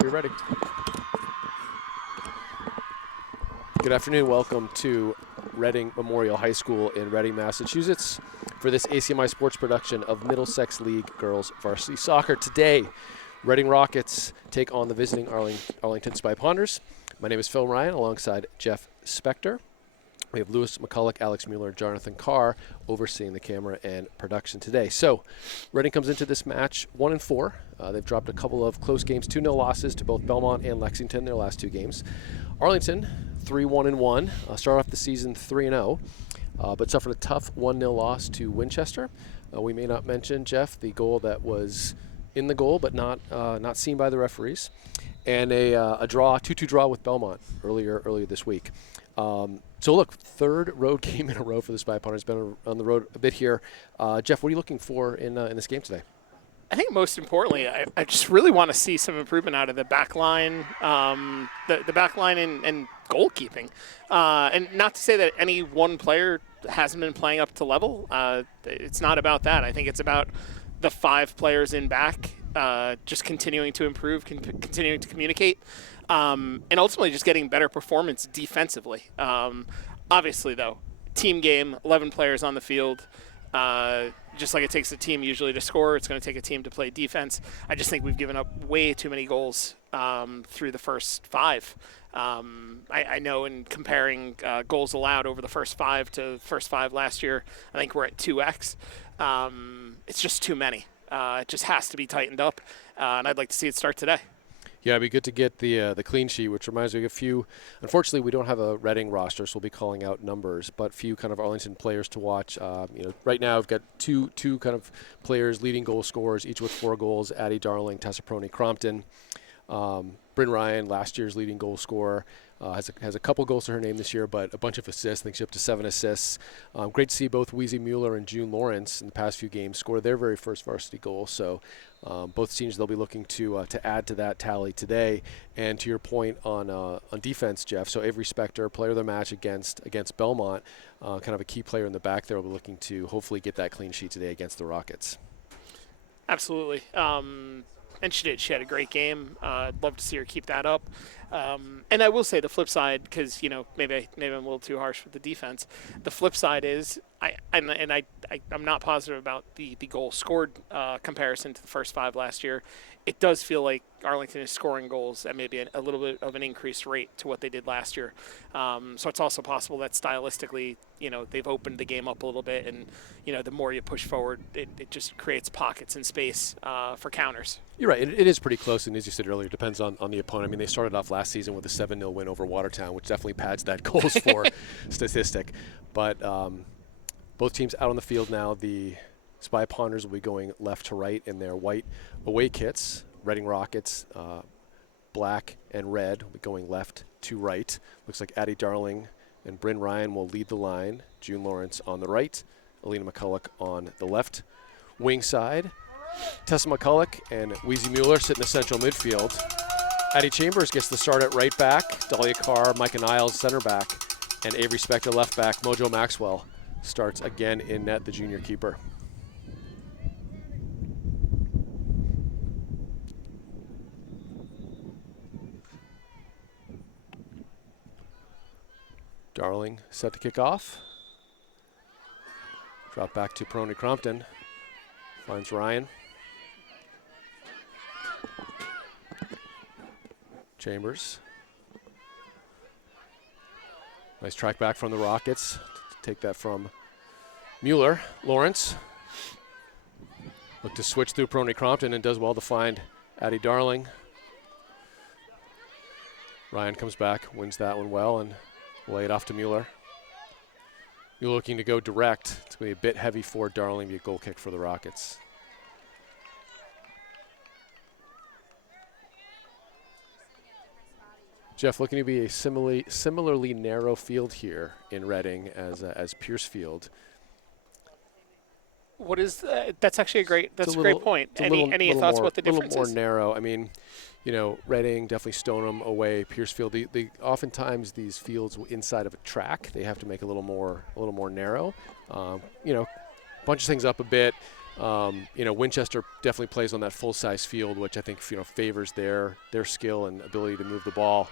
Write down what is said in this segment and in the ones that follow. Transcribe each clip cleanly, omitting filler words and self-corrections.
Are we ready? Good afternoon. Welcome to Reading Memorial High School in Reading, Massachusetts for this ACMi sports production of Middlesex League Girls Varsity Soccer. Today, Reading Rockets take on the visiting Arlington Spy Ponders. My name is Phil Ryan alongside Jeff Spector. We have Lewis McCulloch, Alex Mueller, and Jonathan Carr overseeing the camera and production today. So, Reading comes into this match 1-4. They've dropped a couple of close games, 2-0 losses to both Belmont and Lexington, their last two games. Arlington, 3-1-1. Start off the season 3-0, but suffered a tough 1-0 loss to Winchester. We may not mention, Jeff, the goal that was in the goal, but not seen by the referees, and a draw, 2-2 draw with Belmont earlier this week. So look, third road game in a row for the Spy Ponders. Been on the road a bit here. Jeff, what are you looking for in this game today? I think most importantly, I just really want to see some improvement out of the back line, the back line and goalkeeping. And not to say that any one player hasn't been playing up to level. It's not about that. I think it's about the five players in back just continuing to improve, continuing to communicate, and ultimately just getting better performance defensively. Obviously, though, team game, 11 players on the field. Just like it takes a team usually to score, it's going to take a team to play defense. I just think we've given up way too many goals through the first five. I know in comparing goals allowed over the first five to first five last year, I think we're at 2x. It's just too many. It just has to be tightened up, and I'd like to see it start today. Yeah, it'd be good to get the clean sheet, which reminds me of a few. Unfortunately, we don't have a Reading roster, so we'll be calling out numbers, but few kind of Arlington players to watch. Right now we've got two kind of players, leading goal scorers, each with 4 goals. Addie Darling, Tessa Perrone-Crompton. Bryn Ryan, last year's leading goal scorer, has a couple goals to her name this year, but a bunch of assists. I think she's up to 7 assists. Great to see both Weezy Mueller and June Lawrence in the past few games score their very first varsity goal. So both teams, they'll be looking to add to that tally today. And to your point on defense, Jeff, so Avery Spector, player of the match against Belmont, kind of a key player in the back there, will be looking to hopefully get that clean sheet today against the Rockets. Absolutely. And she did. She had a great game. I'd love to see her keep that up. And I will say the flip side, because maybe I'm a little too harsh with the defense. The flip side is I'm not positive about the goal scored comparison to the first five last year. It does feel like Arlington is scoring goals at maybe a little bit of an increased rate to what they did last year. So it's also possible that stylistically, they've opened the game up a little bit, and the more you push forward, it just creates pockets and space for counters. You're right. It is pretty close, and as you said earlier, it depends on the opponent. I mean, they started off last season with a 7-0 win over Watertown, which definitely pads that goals for statistic. But both teams out on the field now. The Spy Ponders will be going left to right in their white away kits. Reading Rockets, black and red, will be going left to right. Looks like Addie Darling and Bryn Ryan will lead the line. June Lawrence on the right. Alina McCulloch on the left wing side. Tessa McCulloch and Weezy Mueller sit in the central midfield. Addie Chambers gets the start at right back. Dahlia Carr, Micah Niles center back, and Avery Spector left back. Mojo Maxwell starts again in net, the junior keeper. Darling set to kick off. Drop back to Perrone-Crompton. Finds Ryan. Chambers. Nice track back from the Rockets. Take that from Mueller. Lawrence. Look to switch through Perrone-Crompton and does well to find Addie Darling. Ryan comes back, wins that one well, and lay it off to Mueller. Mueller looking to go direct. It's going to be a bit heavy for Darling, be a goal kick for the Rockets. Jeff, looking to be a similarly narrow field here in Reading as Pierce Field. What is that's actually a great point. Any thoughts what the difference is? A little more narrow. I mean, Reading, definitely Stoneham away, Piercefield. They oftentimes these fields inside of a track, they have to make a little more narrow. Bunch of things up a bit. Winchester definitely plays on that full-size field, which I think favors their skill and ability to move the ball.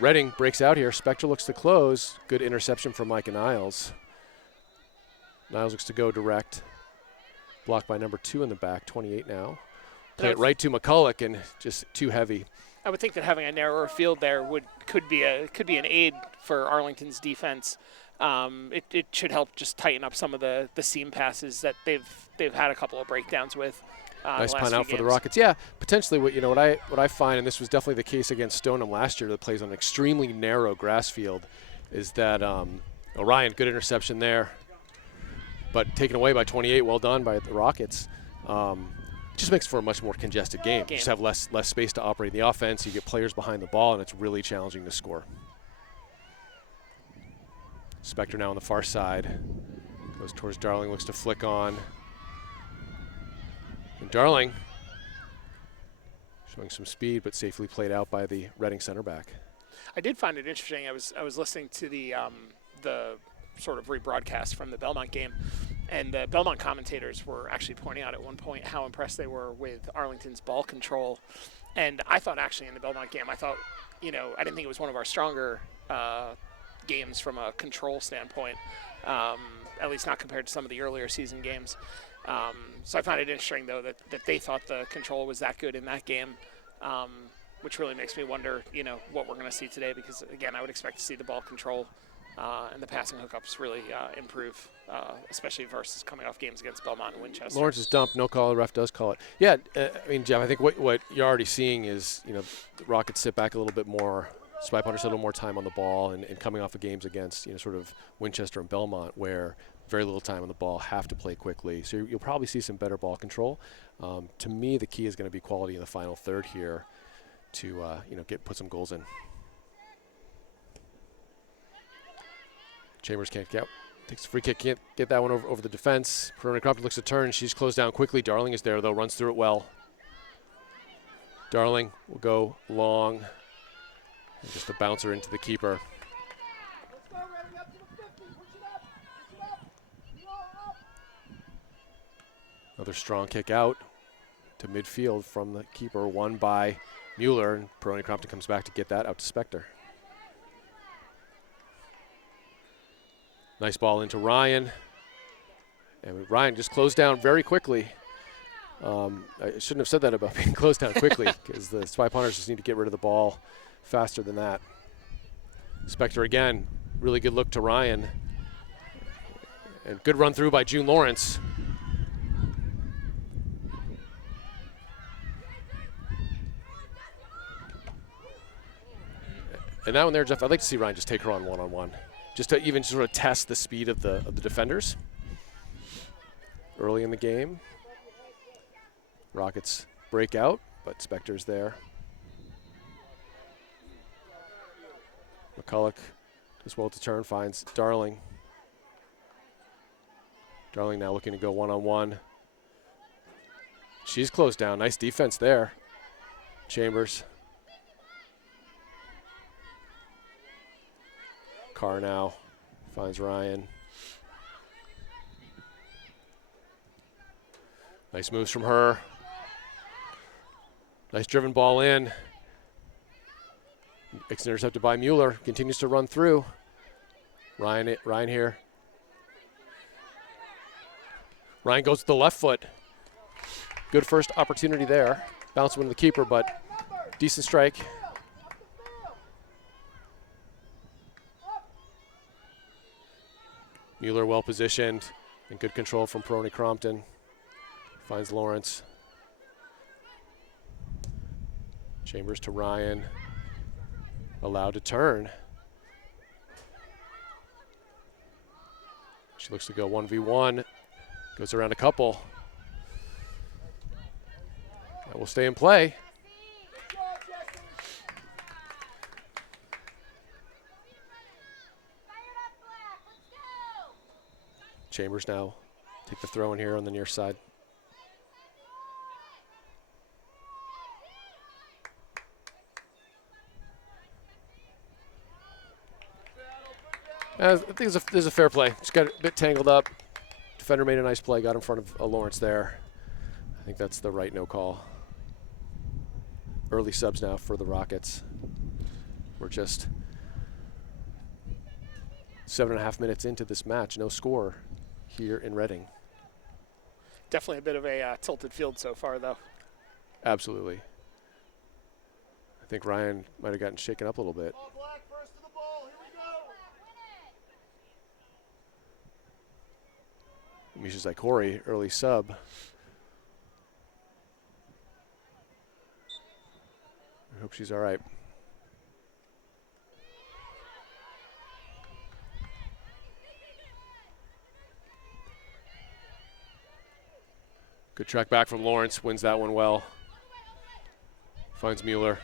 Reading breaks out here. Spector looks to close. Good interception from Micah Niles. Niles looks to go direct. Blocked by number 2 in the back, 28 now. Play it right to McCulloch, and just too heavy. I would think that having a narrower field there could be an aid for Arlington's defense. It should help just tighten up some of the seam passes that they've had a couple of breakdowns with. Nice punt out for the Rockets. Yeah, potentially what I find, and this was definitely the case against Stoneham last year, that plays on an extremely narrow grass field, is that Orion, good interception there, but taken away by 28. Well done by the Rockets. Just makes for a much more congested game. You just have less space to operate in the offense. You get players behind the ball, and it's really challenging to score. Spector now on the far side. Goes towards Darling, looks to flick on. And Darling showing some speed, but safely played out by the Reading center back. I did find it interesting. I was listening to the sort of rebroadcast from the Belmont game, and the Belmont commentators were actually pointing out at one point how impressed they were with Arlington's ball control. And I thought actually in the Belmont game, I didn't think it was one of our stronger games from a control standpoint, at least not compared to some of the earlier season games. So I find it interesting, though, that they thought the control was that good in that game, which really makes me wonder, what we're going to see today, because, again, I would expect to see the ball control and the passing hookups really improve, especially versus coming off games against Belmont and Winchester. Lawrence's dump, no call, the ref does call it. Yeah, Jeff, I think what you're already seeing is, the Rockets sit back a little bit more, Spy Punters a little more time on the ball, and coming off of games against, sort of Winchester and Belmont, where very little time on the ball, have to play quickly. So you'll probably see some better ball control. To me, the key is going to be quality in the final third here to, put some goals in. Chambers can't get, takes a free kick, can't get that one over the defense. Perrone-Crompton looks to turn, she's closed down quickly. Darling is there, though, runs through it well. Darling will go long, and just a bouncer into the keeper. Another strong kick out to midfield from the keeper, won by Mueller, and Perrone-Crompton comes back to get that out to Spector. Nice ball into Ryan. And Ryan just closed down very quickly. I shouldn't have said that about being closed down quickly, because the Spy Punters just need to get rid of the ball faster than that. Spector again, really good look to Ryan. And good run through by June Lawrence. And that one there, Jeff, I'd like to see Ryan just take her on one-on-one, just to even sort of test the speed of the defenders early in the game. Rockets break out, but Spector's there. McCulloch does well to turn, finds Darling. Darling now looking to go one-on-one. She's closed down. Nice defense there. Chambers. Carr now finds Ryan. Nice moves from her. Nice driven ball in. It's intercepted by Mueller. Continues to run through. Ryan here. Ryan goes to the left foot. Good first opportunity there. Bounce one to the keeper, but decent strike. Mueller well positioned and good control from Perrone-Crompton. Finds Lawrence. Chambers to Ryan. Allowed to turn. She looks to go 1v1. Goes around a couple. That will stay in play. Chambers now take the throw in here on the near side. I think there's a fair play. Just got a bit tangled up. defender made a nice play, got in front of Lawrence there. I think that's the right no call. Early subs now for the Rockets. We're just 7.5 minutes into this match. No score here in Reading. Definitely a bit of a tilted field so far, though. Absolutely. I think Ryan might have gotten shaken up a little bit. Misha Zykori, early sub. I hope she's all right. Good track back from Lawrence, wins that one well. Finds Mueller.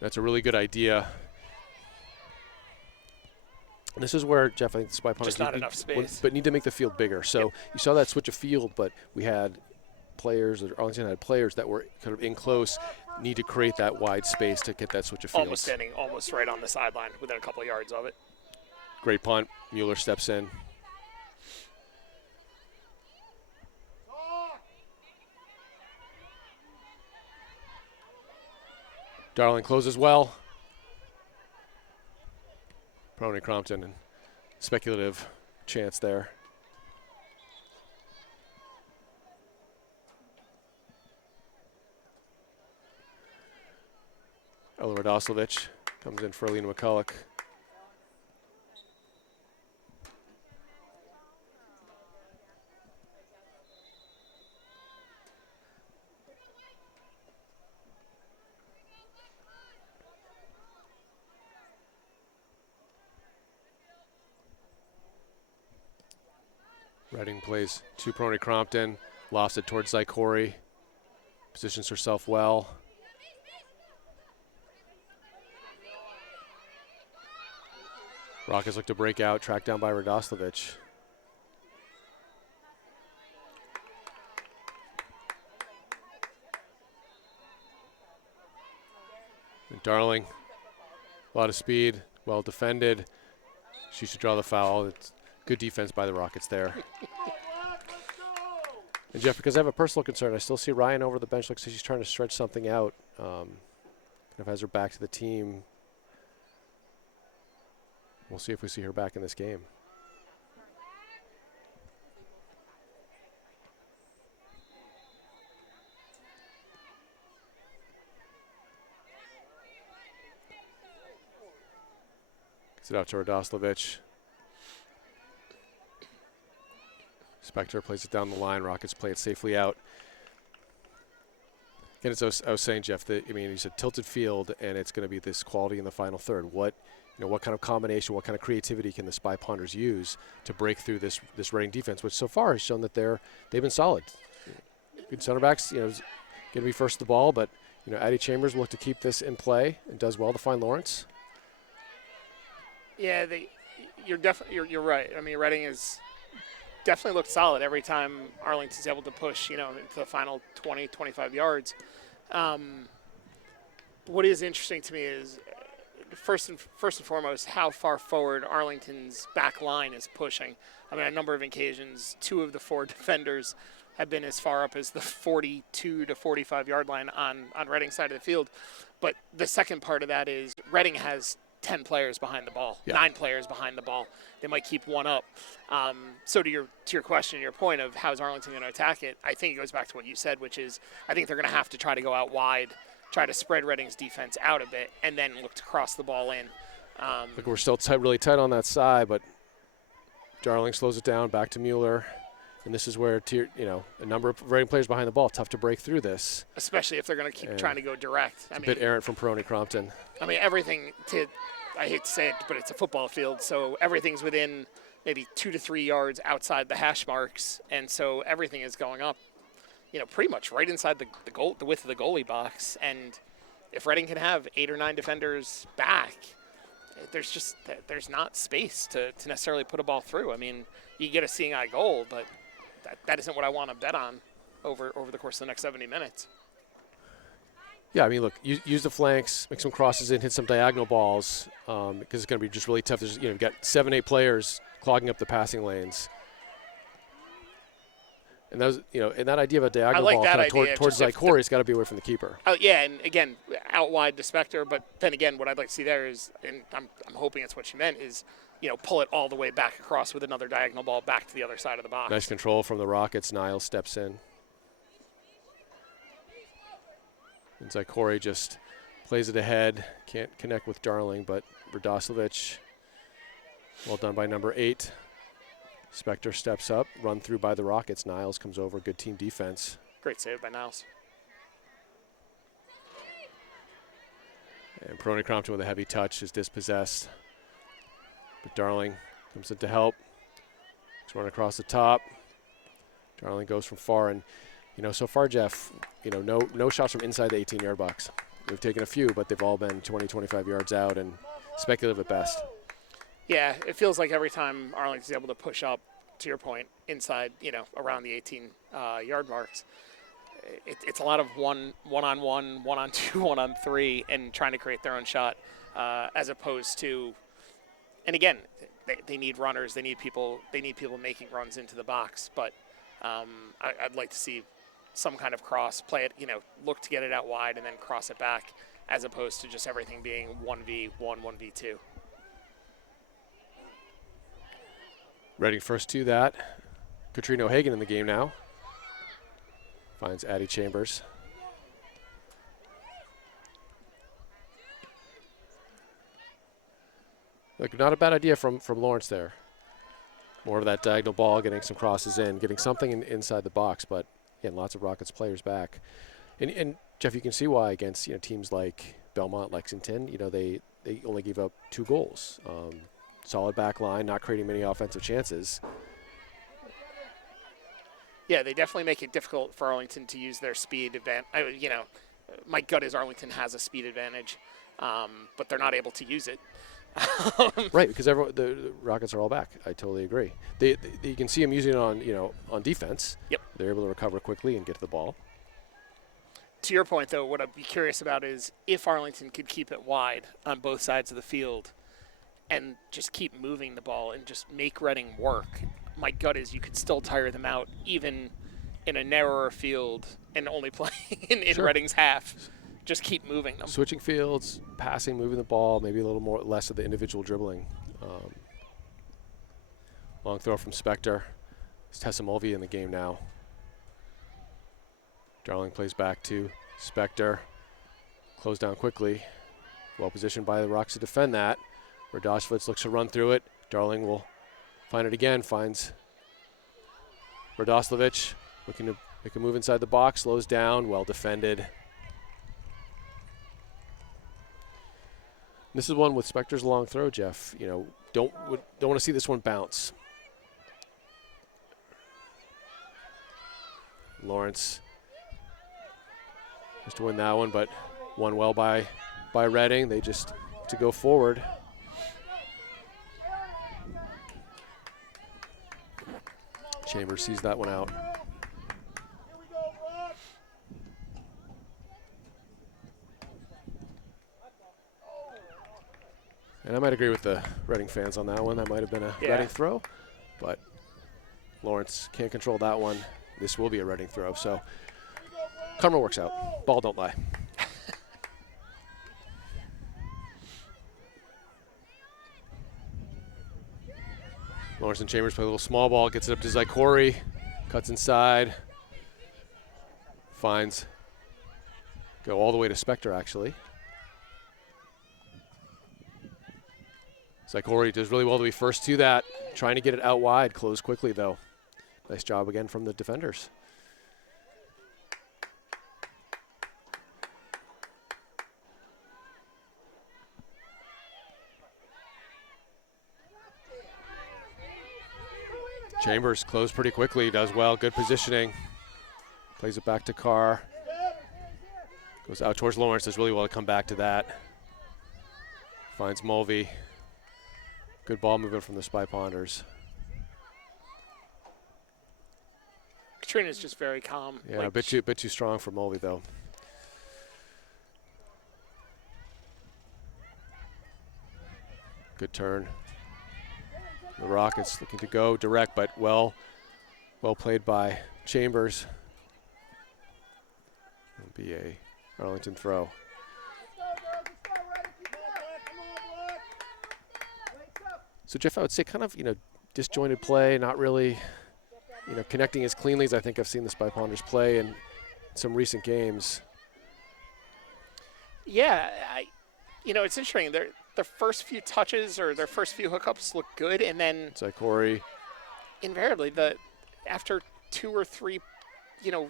That's a really good idea. And this is where, Jeff, I think the Spy Punters just not enough space, but need to make the field bigger. So you saw that switch of field, but we had players, or Arlington had players that were kind of in close, need to create that wide space to get that switch of field. Almost standing almost right on the sideline within a couple of yards of it. Great punt. Mueller steps in. Darling closes well. Perrone-Crompton, and speculative chance there. Ella Radoslavich comes in for Alina McCulloch. Reading plays to Perrone-Crompton, lofts it towards Zykori, positions herself well. Rockets look to break out, tracked down by Radoslavich. And Darling, a lot of speed, well defended. She should draw the foul. It's good defense by the Rockets there. And Jeff, because I have a personal concern, I still see Ryan over the bench. Looks like she's trying to stretch something out. Kind of has her back to the team. We'll see if we see her back in this game. Gets it out to Radoslavich. Spector plays it down the line. Rockets play it safely out. Again, as I was saying, Jeff, that, I mean, you said tilted field, and it's going to be this quality in the final third. What kind of combination, what kind of creativity can the Spy Punters use to break through this Reading defense, which so far has shown that they've been solid. Good center backs, going to be first to the ball, but Addie Chambers will look to keep this in play and does well to find Lawrence. Yeah, you're right. I mean, Reading is definitely looked solid every time Arlington's able to push, into the final 20, 25 yards. What is interesting to me is first and foremost how far forward Arlington's back line is pushing. I mean, a number of occasions, 2 of the 4 defenders have been as far up as the 42 to 45 yard line on Reading's side of the field. But the second part of that is Reading has 10 players behind the ball, 9 players behind the ball. They might keep one up. So to your question, your point of how's Arlington going to attack it, I think it goes back to what you said, which is I think they're going to have to try to go out wide, try to spread Reading's defense out a bit, and then look to cross the ball in. Look, we're still really tight on that side, but Darling slows it down, back to Mueller. And this is where, a number of Reading players behind the ball, tough to break through this. Especially if they're going to keep trying to go direct. It's a bit errant from Perrone-Crompton. I mean, I hate to say it, but it's a football field, so everything's within maybe 2 to 3 yards outside the hash marks, and so everything is going up, pretty much right inside the width of the goalie box. And if Reading can have 8 or 9 defenders back, there's not space to necessarily put a ball through. I mean, you get a seeing eye goal, but that isn't what I want to bet on over the course of the next 70 minutes. Yeah, I mean, look, use the flanks, make some crosses in, hit some diagonal balls, because it's going to be just really tough. There's, you've got 7, 8 players clogging up the passing lanes. And that was, and that idea of a diagonal like ball that kind of idea, towards Corey's got to be away from the keeper. Oh yeah, and again, out wide to Spector. But then again, what I'd like to see there is, and I'm hoping it's what she meant, is pull it all the way back across with another diagonal ball back to the other side of the box. Nice control from the Rockets. Niles steps in. And Corey just plays it ahead. Can't connect with Darling, but Radoslavich, well done by number 8. Spector steps up, run through by the Rockets. Niles comes over, good team defense. Great save by Niles. And Perrone-Crompton with a heavy touch is dispossessed. But Darling comes in to help. He's run across the top. Darling goes from far, and so far, Jeff, no shots from inside the 18-yard box. We've taken a few, but they've all been 20, 25 yards out and speculative at best. Yeah, it feels like every time Arlington's able to push up, to your point, inside, around the 18-yard marks, it's a lot of one-on-one, one-on-two, one-on-three, and trying to create their own shot, as opposed to, and again, they need runners, they need people making runs into the box, but I'd like to see some kind of cross, play it, look to get it out wide and then cross it back, as opposed to just everything being 1v1, 1v2. Reading first to that. Katrina O'Hagan in the game now. Finds Addie Chambers. Look, not a bad idea from Lawrence there. More of that diagonal ball, getting some crosses in, getting something inside the box, but again, lots of Rockets players back. And Jeff, you can see why against teams like Belmont, Lexington, they only gave up 2 goals. Solid back line, not creating many offensive chances. Yeah, they definitely make it difficult for Arlington to use their speed advantage. My gut is Arlington has a speed advantage, but they're not able to use it. Right, because the Rockets are all back. I totally agree. You can see them using it on defense. Yep. They're able to recover quickly and get to the ball. To your point, though, what I'd be curious about is if Arlington could keep it wide on both sides of the field and just keep moving the ball and just make Reading work. My gut is you could still tire them out even in a narrower field and only playing in Sure. Reading's half. Just keep moving them. Switching fields, passing, moving the ball, maybe a little less of the individual dribbling. Long throw from Spector. It's Tessa Mulvey in the game now. Darling plays back to Spector. Closed down quickly. Well positioned by the Rocks to defend that. Radoslavich looks to run through it. Darling will find it again. Finds Radoslavich looking to make a move inside the box. Slows down. Well defended. This is one with Spector's long throw, Jeff. Don't want to see this one bounce. Lawrence just to win that one, but won well by Reading. They just to go forward. Chambers sees that one out. And I might agree with the Reading fans on that one. That might have been a Reading throw, but Lawrence can't control that one. This will be a Reading throw, so karma works out. Ball don't lie. Lawrence and Chambers play a little small ball, gets it up to Zykori, cuts inside, finds, go all the way to Spector actually. Zykori does really well to be first to that, trying to get it out wide, close quickly though. Nice job again from the defenders. Chambers closed pretty quickly, does well, good positioning. Plays it back to Carr. Goes out towards Lawrence, does really well to come back to that. Finds Mulvey. Good ball movement from the Spy Ponders. Katrina's just very calm. Yeah, a bit too strong for Mulvey though. Good turn. The Rockets looking to go direct, but well played by Chambers. It'll be a Arlington throw. So Jeff, I would say kind of, disjointed play, not really, connecting as cleanly as I think I've seen the Spy Ponders play in some recent games. Yeah, it's interesting. Their first few touches or their first few hookups look good, and then Corey. Invariably, after 2 or 3,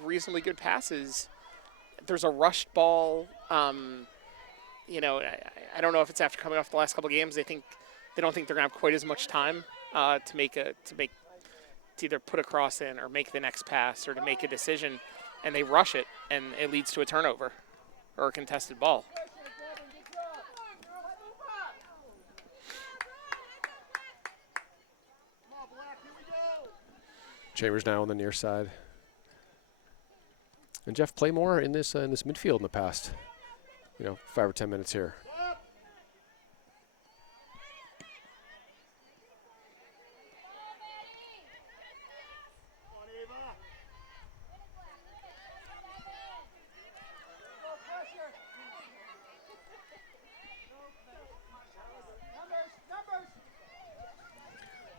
reasonably good passes, there's a rushed ball. I don't know if it's after coming off the last couple of games. They don't think they're gonna have quite as much time to either put a cross in or make the next pass or to make a decision, and they rush it, and it leads to a turnover or a contested ball. Chambers now on the near side. And Jeff, play more in this midfield in the past, 5 or 10 minutes here.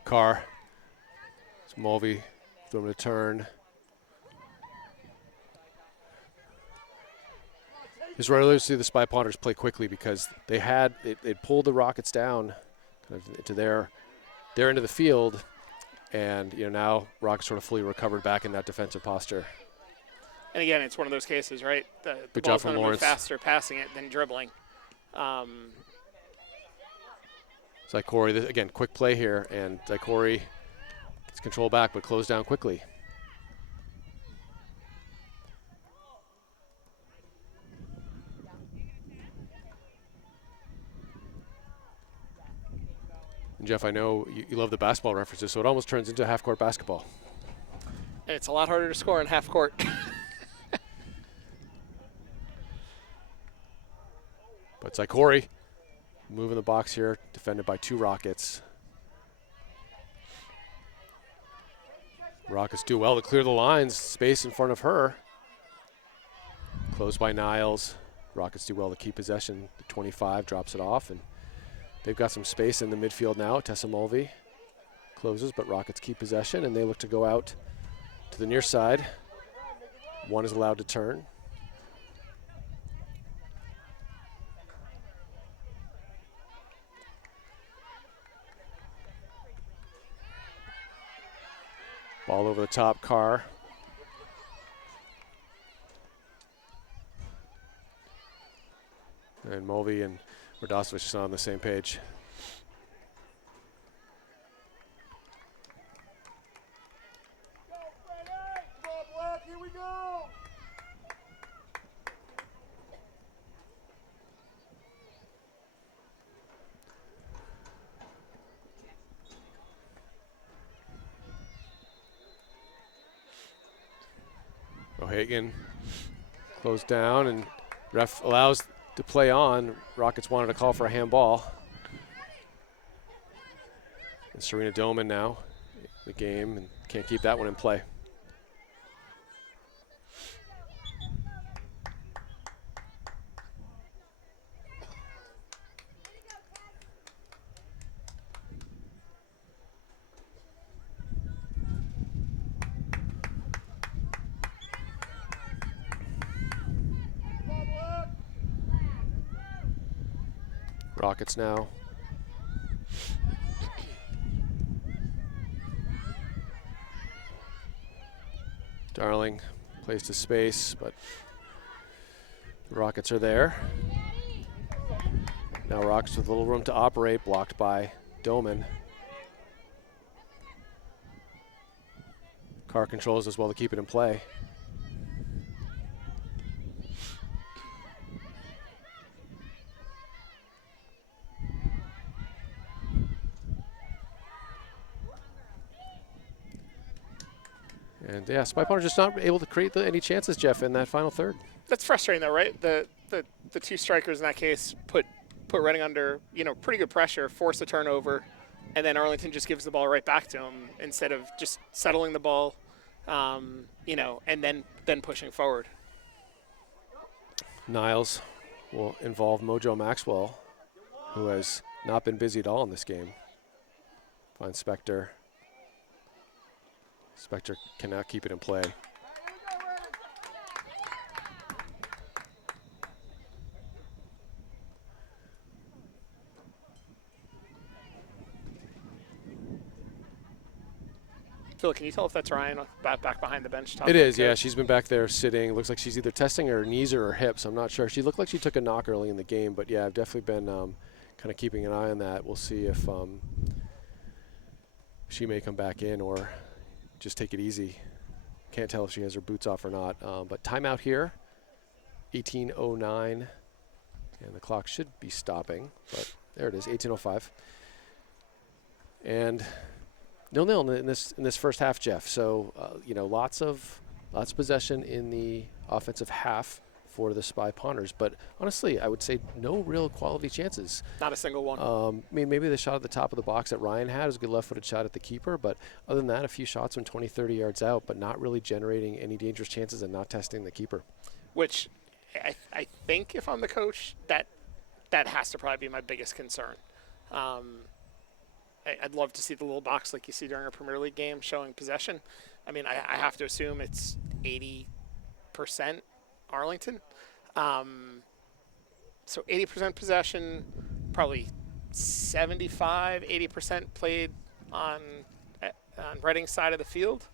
Carr. It's Mulvey. Throw him to turn. It's rare to see the Spy Ponders play quickly because they'd pulled the Rockets down kind of into their end of the field, and now Rockets sort of fully recovered back in that defensive posture. And again, it's one of those cases, right? The Good ball's job from going to move Lawrence. faster passing it than dribbling. Corey, again, quick play here, and Corey gets control back but closed down quickly. And Jeff, I know you love the basketball references, so it almost turns into half-court basketball. And it's a lot harder to score in half court. But Corey moving the box here, defended by 2 Rockets. Rockets do well to clear the lines, space in front of her. Closed by Niles. Rockets do well to keep possession. The 25 drops it off, and they've got some space in the midfield now. Tessa Mulvey closes, but Rockets keep possession, and they look to go out to the near side. One is allowed to turn. Ball over the top, Carr. And Mulvey and Radosevich are on the same page. Here we go. O'Hagan closed down, and ref allows to play on. Rockets wanted to call for a handball. And Serena Doman now in the game, and can't keep that one in play. Rockets now. Darling plays to space, but the Rockets are there. Now Rockets with a little room to operate, blocked by Doman. Carr controls as well to keep it in play. And yeah, Spy Ponders just not able to create any chances, Jeff, in that final third. That's frustrating, though, right? The 2 strikers in that case put Reading under, pretty good pressure, force a turnover, and then Arlington just gives the ball right back to him instead of just settling the ball, and then pushing forward. Niles will involve Mojo Maxwell, who has not been busy at all in this game. Finds Spector. Spector cannot keep it in play. Phil, can you tell if that's Ryan back behind the bench? It is, yeah. She's been back there sitting. Looks like she's either testing her knees or her hips. I'm not sure. She looked like she took a knock early in the game, but yeah, I've definitely been kind of keeping an eye on that. We'll see if she may come back in or just take it easy. Can't tell if she has her boots off or not. But timeout here, 18:09, and the clock should be stopping, but there it is, 18:05. And 0-0 in this first half, Jeff. So lots of possession in the offensive half for the Spy Ponders, but honestly, I would say no real quality chances. Not a single one. Maybe the shot at the top of the box that Ryan had was a good left-footed shot at the keeper, but other than that, a few shots from 20, 30 yards out, but not really generating any dangerous chances and not testing the keeper. Which I think if I'm the coach, that has to probably be my biggest concern. I'd love to see the little box like you see during a Premier League game showing possession. I mean, I have to assume it's 80% Arlington. So 80% possession, probably 75-80% played on Reading's side of the field,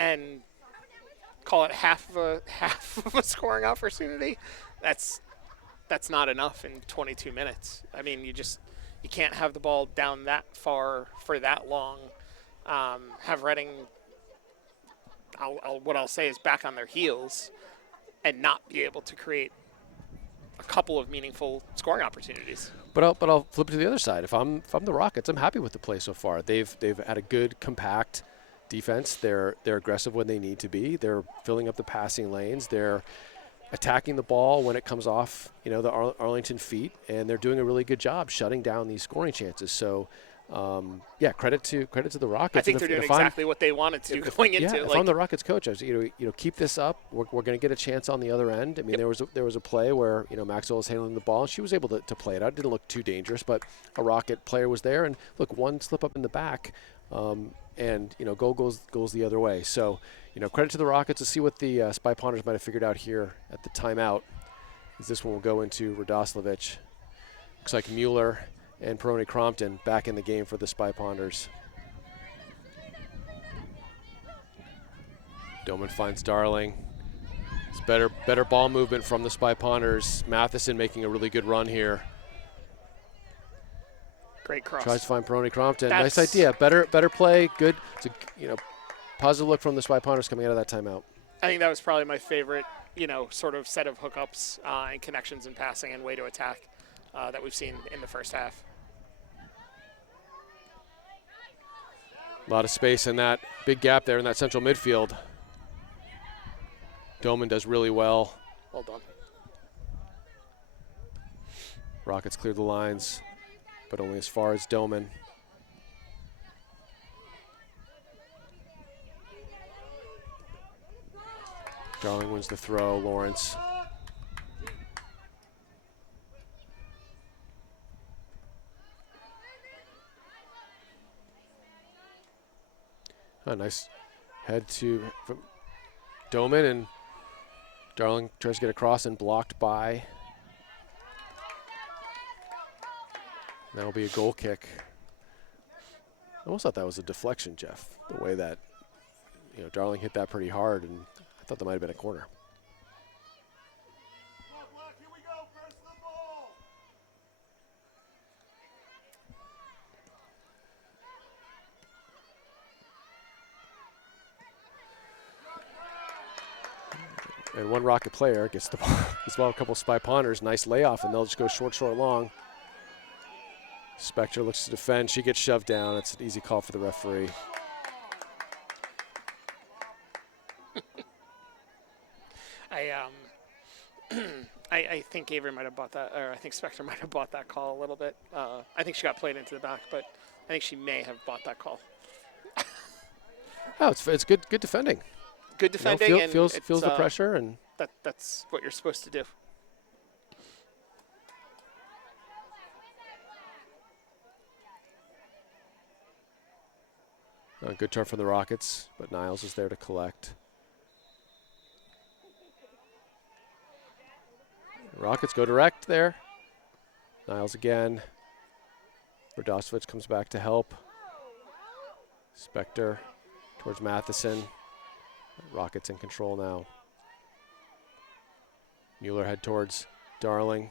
and call it half of a scoring opportunity. That's not enough in 22 minutes. I mean, you can't have the ball down that far for that long. Have Reading, what I'll say is back on their heels, and not be able to create a couple of meaningful scoring opportunities. But I'll flip it to the other side. If I'm the Rockets, I'm happy with the play so far. They've had a good compact defense. They're aggressive when they need to be. They're filling up the passing lanes. They're attacking the ball when it comes off, the Arlington feet, and they're doing a really good job shutting down these scoring chances. So, credit to the Rockets. I think they're doing exactly what they wanted to going into. Yeah, if I'm the Rockets coach, I was, keep this up. We're going to get a chance on the other end. I mean, there was a play where Maxwell was handling the ball, and she was able to play it out. It didn't look too dangerous, but a Rocket player was there, and look, one slip up in the back, and goal goes the other way. So, credit to the Rockets. To see what the Spy Ponders might have figured out here at the timeout. As this one will go into Radoslavich. Looks like Mueller and Perrone-Crompton back in the game for the Spy Ponders. Doman finds Darling. It's better ball movement from the Spy Ponders. Matheson making a really good run here. Great cross. Tries to find Perrone-Crompton. Nice idea. Better play. Good. It's a positive look from the Spy Ponders coming out of that timeout. I think that was probably my favorite, sort of set of hookups and connections and passing and way to attack that we've seen in the first half. A lot of space in that big gap there in that central midfield. Doman does really well. Well done. Rockets clear the lines, but only as far as Doman. Darling wins the throw. Lawrence. A nice head from Doman, and Darling tries to get across and blocked by. That'll be a goal kick. I almost thought that was a deflection, Jeff, the way that Darling hit that pretty hard, and I thought that might have been a corner. Here we go, press the ball. And one Rocket player gets the ball, a couple Spy Ponders, nice layoff, and they'll just go short, long. Spector looks to defend. She gets shoved down. It's an easy call for the referee. I think Avery might have bought that, or I think Spector might have bought that call a little bit. I think she got played into the back, but I think she may have bought that call. Oh, it's good defending. Good You know, defending, and feels it's, the pressure, and that's what you're supposed to do. a good turn from the Rockets, but Niles is there to collect. Rockets go direct there. Niles again. Radosovic comes back to help. Spector towards Matheson. Rockets in control now. Mueller head towards Darling.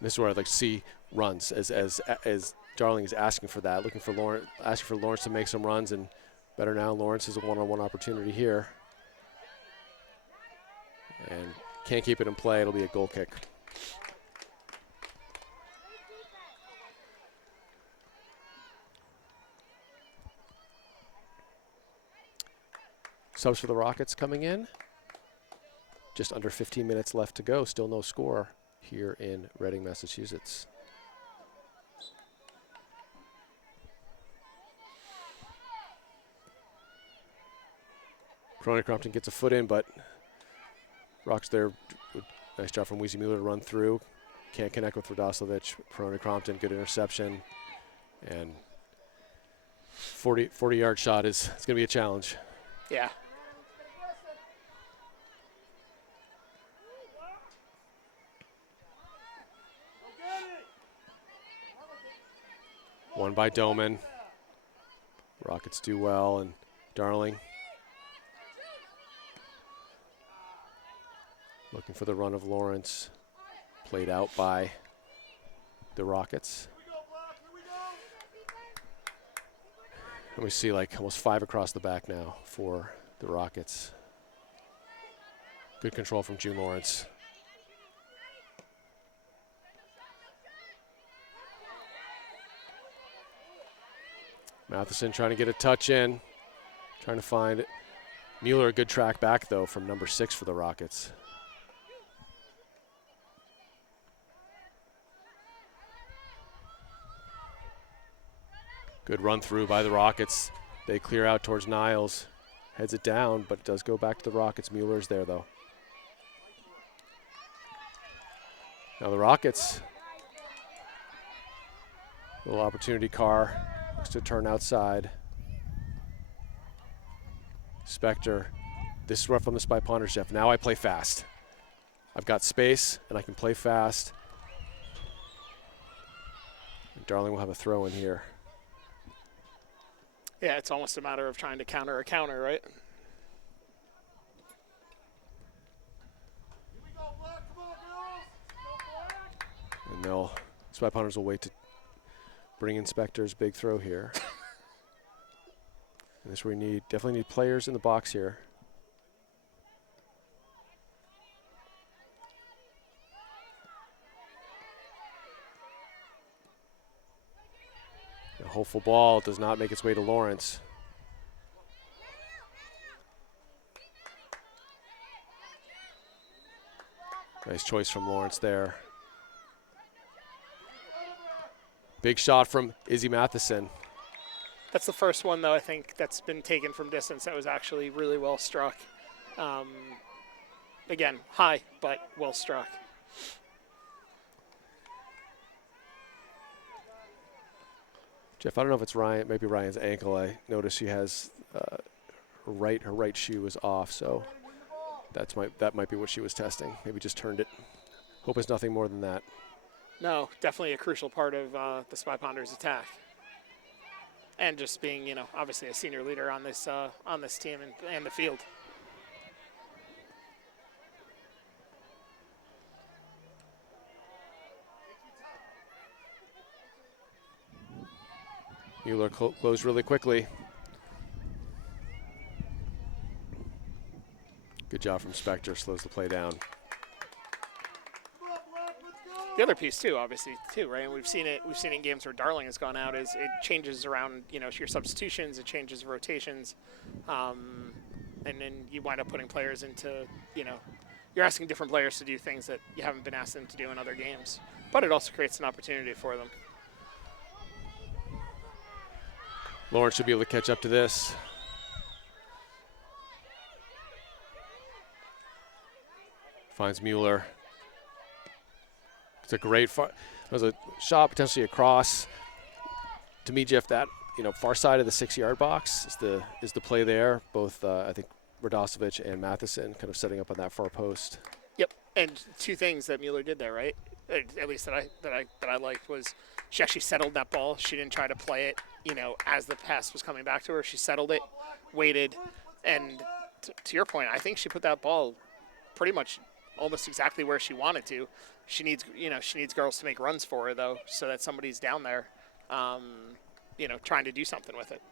This is where I'd like to see runs as Darling is asking for that, looking for Lawrence to make some runs, and better now. Lawrence has a one-on-one opportunity here, and can't keep it in play. It'll be a goal kick. Subs for the Rockets coming in. Just under 15 minutes left to go. Still no score here in Reading, Massachusetts. Perrone-Crompton gets a foot in, but Rock's there. Nice job from Weezy Mueller to run through. Can't connect with Radosovic. Perrone-Crompton, good interception. And 40-yard shot it's going to be a challenge. Yeah. One by Doman. Rockets do well, and Darling looking for the run of Lawrence. Played out by the Rockets. And we see like almost 5 across the back now for the Rockets. Good control from June Lawrence. Matheson trying to get a touch in, trying to find it. Mueller, a good track back though from number 6 for the Rockets. Good run through by the Rockets. They clear out towards Niles. Heads it down, but it does go back to the Rockets. Mueller's there though. Now the Rockets, little opportunity car. To turn outside. Spector, this is where from the Spy Ponders, Jeff. Now I play fast. I've got space and I can play fast. And Darling will have a throw in here. Yeah, it's almost a matter of trying to counter a counter, right? And Spy Ponders will wait to bring in Spector's big throw here. And this is where we definitely need players in the box here. A hopeful ball does not make its way to Lawrence. Nice choice from Lawrence there. Big shot from Izzy Matheson. That's the first one, though, I think that's been taken from distance that was actually really well struck. Again, high, but well struck. Jeff, I don't know if it's Ryan, maybe Ryan's ankle. I noticed she has her right shoe is off, so that might be what she was testing. Maybe just turned it. Hope it's nothing more than that. No, definitely a crucial part of the Spy Ponders attack. And just being, obviously a senior leader on this team and the field. Mueller closed really quickly. Good job from Spector, slows the play down. The other piece too, obviously, right? And we've seen it in games where Darling has gone out. Is it changes around, your substitutions, it changes rotations, and then you wind up putting players into, you're asking different players to do things that you haven't been asking them to do in other games. But it also creates an opportunity for them. Lawrence should be able to catch up to this. Finds Mueller. It's a great there's a shot potentially across. To me, Jeff, that far side of the 6-yard box is the play there. Both I think Radosevic and Matheson kind of setting up on that far post. Yep, and two things that Mueller did there, right? At least that I liked was she actually settled that ball. She didn't try to play it, as the pass was coming back to her. She settled it, waited, and to your point, I think she put that ball pretty much almost exactly where she wanted to. She needs girls to make runs for her though, so that somebody's down there, trying to do something with it.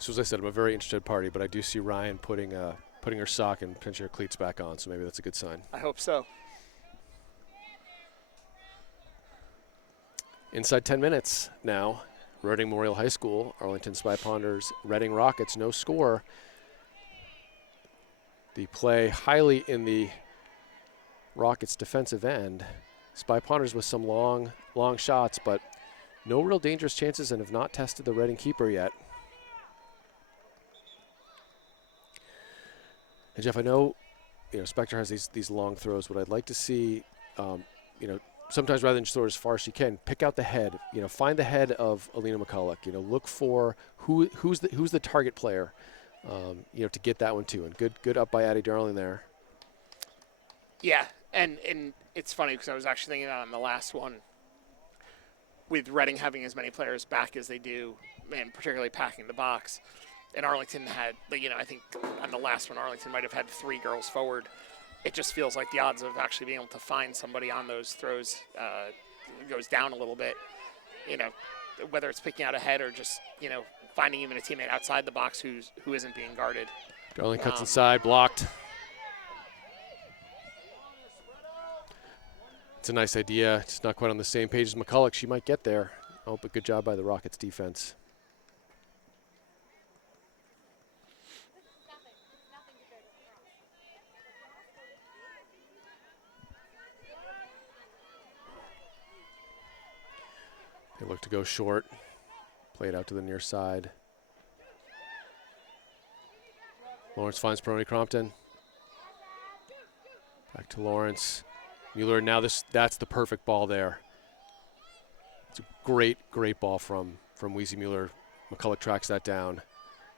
So as I said, I'm a very interested party, but I do see Ryan putting her sock and potentially her cleats back on, so maybe that's a good sign. I hope so. Inside 10 minutes now. Reading Memorial High School, Arlington Spy Ponders, Reading Rockets, no score. The play highly in the Rockets' defensive end. Spy Ponders with some long shots, but no real dangerous chances and have not tested the Reading keeper yet. And Jeff, I know, Spector has these long throws. What I'd like to see, sometimes rather than just throw it as far as she can, pick out the head. Find the head of Alina McCulloch. Look for who's the target player. To get that one too. And good up by Addie Darling there. Yeah, and it's funny because I was actually thinking on the last one, with Reading having as many players back as they do, and particularly packing the box. And Arlington had, I think on the last one, Arlington might have had 3 girls forward. It just feels like the odds of actually being able to find somebody on those throws goes down a little bit. Whether it's picking out a head or just, finding even a teammate outside the box who isn't being guarded. Darling cuts inside, blocked. It's a nice idea. It's not quite on the same page as McCulloch. She might get there. Oh, but good job by the Rockets defense. They look to go short. Play it out to the near side. Lawrence finds Perrone-Crompton. Back to Lawrence. Mueller, now that's the perfect ball there. It's a great ball from Weezy Mueller. McCulloch tracks that down.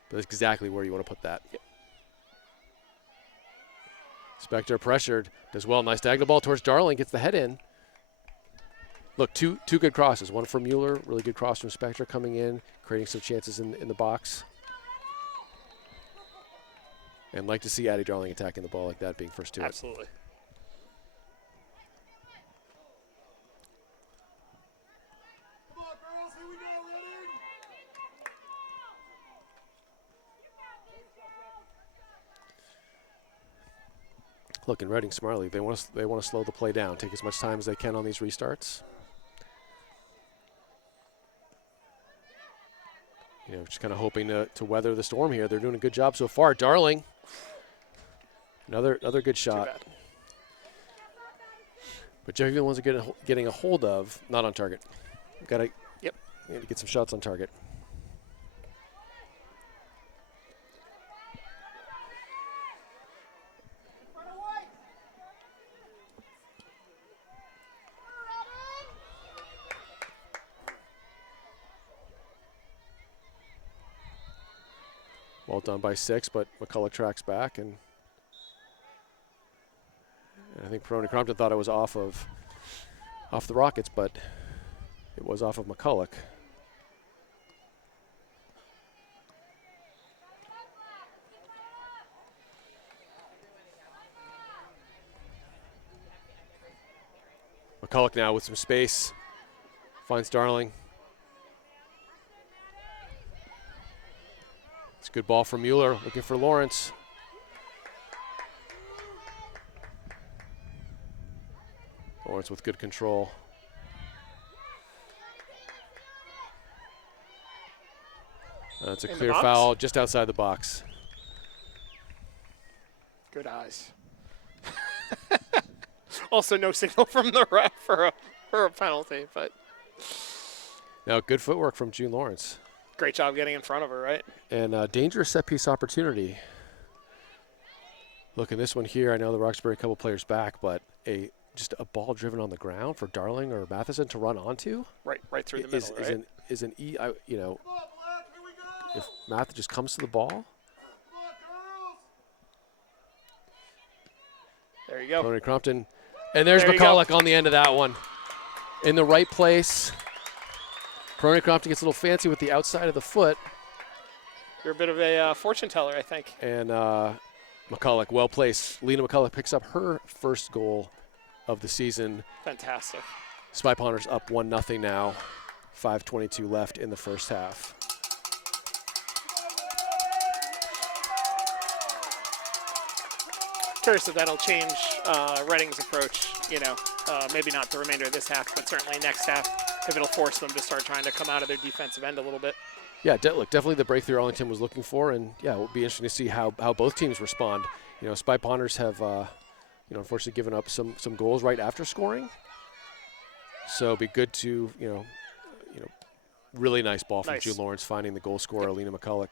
But that's exactly where you want to put that. Yep. Spector pressured. Does well. Nice diagonal ball towards Darling. Gets the head in. Look, two good crosses. One from Mueller, really good cross from Spector coming in, creating some chances in the box. And like to see Addie Darling attacking the ball like that, being first to it. Absolutely. Come on, girls, here we go, Reading. Look, in Reading smartly, they want to slow the play down, take as much time as they can on these restarts. Just kind of hoping to weather the storm here. They're doing a good job so far. Darling, another good shot. But Jeff, the ones are getting a hold of, not on target. Got to get some shots on target. Well done by 6, but McCulloch tracks back, and I think Perrone-Crompton thought it was off the Rockets, but it was off of McCulloch. McCulloch now with some space, finds Darling. It's a good ball from Mueller, looking for Lawrence. Lawrence with good control. That's a clear foul just outside the box. Good eyes. Also, no signal from the ref for a penalty, but Now, good footwork from June Lawrence. great job getting in front of her, right? And dangerous set-piece opportunity. Look, in this one here, I know the Roxbury a couple players back, but just a ball driven on the ground for Darling or Matheson to run onto. Right through the middle, right? Is an Come on, Black, here we go. if Math just comes to the ball. Come on, girls. There you go. Perrone-Crompton. And there's There you go. McCulloch on the end of that one. In the right place. Perrone-Crompton gets a little fancy with the outside of the foot. You're a bit of a fortune teller, I think. And McCulloch, well placed. Lena McCulloch picks up her first goal of the season. Fantastic. Spy Ponders up 1-0 now. 5:22 left in the first half. Curious if that'll change Reading's approach, maybe not the remainder of this half, but certainly next half, if it'll force them to start trying to come out of their defensive end a little bit. Yeah, look, definitely the breakthrough Arlington was looking for, and yeah, it will be interesting to see how both teams respond. Spy Ponders have, unfortunately given up some goals right after scoring. So it'd be good to, really nice ball from Nice. June Lawrence finding the goal scorer, Lena McCulloch.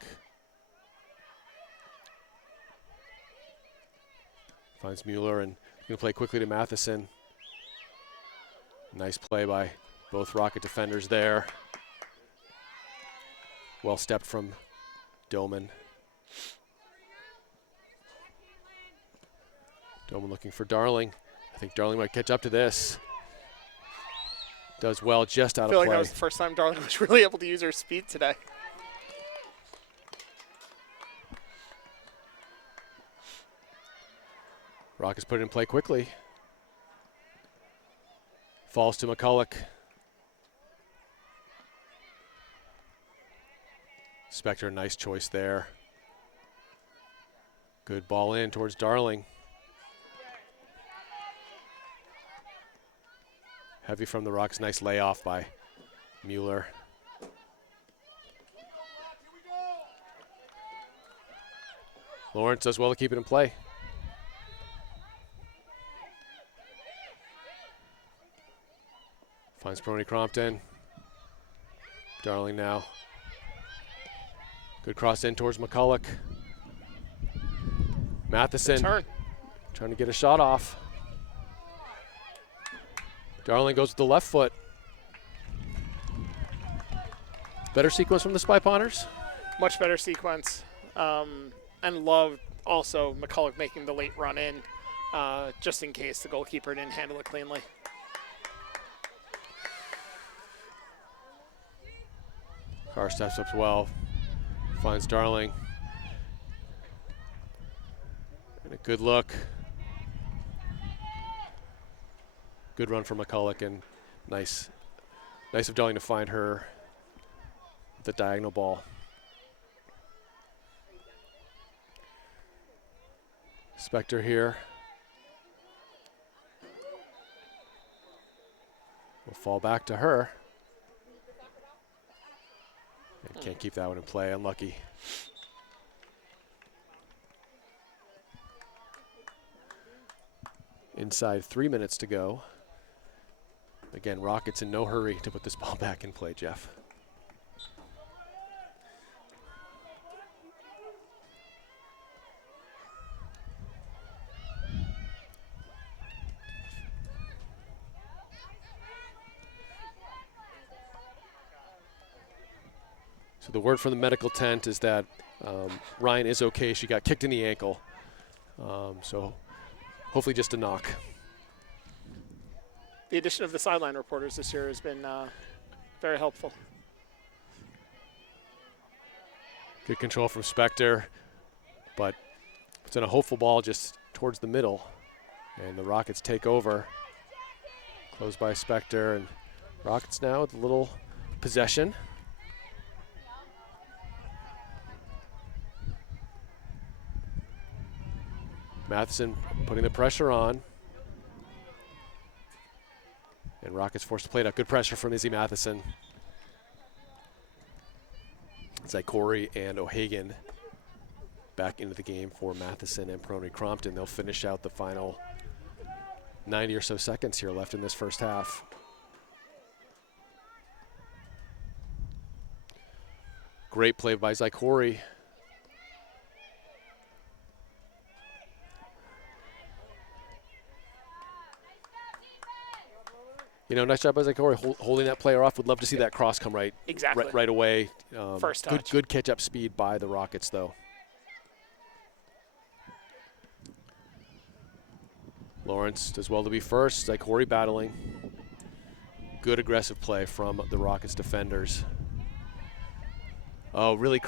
Finds Mueller and going to play quickly to Matheson. Nice play by both Rocket defenders there. Well stepped from Doman. Doman looking for Darling. I think Darling might catch up to this. Does well just out I of feel play. like that was the first time Darling was really able to use her speed today. Rockets put it in play quickly. Falls to McCulloch. Spector, nice choice there. Good ball in towards Darling. Heavy from the Rocks, nice layoff by Mueller. Lawrence does well to keep it in play. Finds Perrone-Crompton. Darling now. Good cross in towards McCulloch. Matheson Turn. trying to get a shot off. Darling goes with the left foot. Better sequence from the Spy Ponders. Much better sequence. And love also McCulloch making the late run in, just in case the goalkeeper didn't handle it cleanly. Carr steps up well. Finds Darling. And a good look. Good run from McCulloch, and nice of Darling to find her the diagonal ball. Spector here. Will fall back to her. And can't keep that one in play, unlucky. Inside 3 minutes to go. Again, Rockets in no hurry to put this ball back in play, Jeff. So the word from the medical tent is that Ryan is okay. She got kicked in the ankle. So hopefully just a knock. The addition of the sideline reporters this year has been very helpful. Good control from Spector, but it's in a hopeful ball just towards the middle. And the Rockets take over. Closed by Spector, and Rockets now with a little possession. Matheson putting the pressure on. And Rockets forced to play it up. Good pressure from Izzy Matheson. It's like Corey and O'Hagan back into the game for Matheson and Perrone-Crompton. They'll finish out the final 90 or so seconds here left in this first half. Great play by Zykori. You know, nice job by Zykori holding that player off. Would love to see that cross come right away. First touch. Good catch-up speed by the Rockets, though. Lawrence does well to be first. Zykori battling. Good aggressive play from the Rockets defenders. Oh, really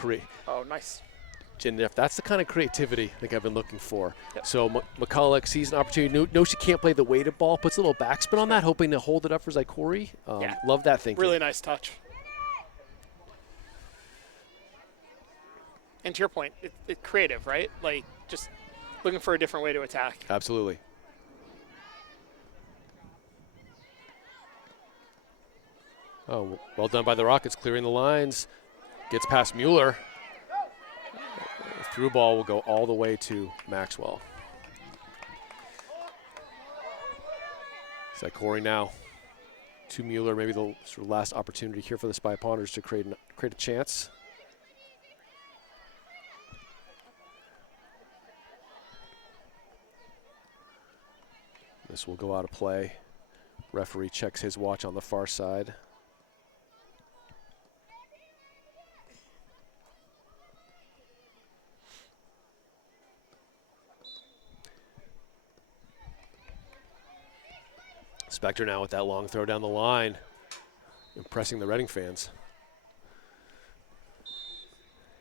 Oh, nice. Jeff, that's the kind of creativity I think I've been looking for. Yep. So McCulloch sees an opportunity. Knows she can't play the weighted ball. Puts a little backspin on that, hoping to hold it up for Zykori. Yeah. Love that thinking. Really nice touch. And to your point, it's creative, right? Like, just looking for a different way to attack. Absolutely. Oh, well done by the Rockets, clearing the lines. Gets past Mueller. Through ball will go all the way to Maxwell. Zykori now to Mueller, maybe the sort of last opportunity here for the Spy Ponders to create a chance. This will go out of play. Referee checks his watch on the far side. Spector now with that long throw down the line, impressing the Reading fans.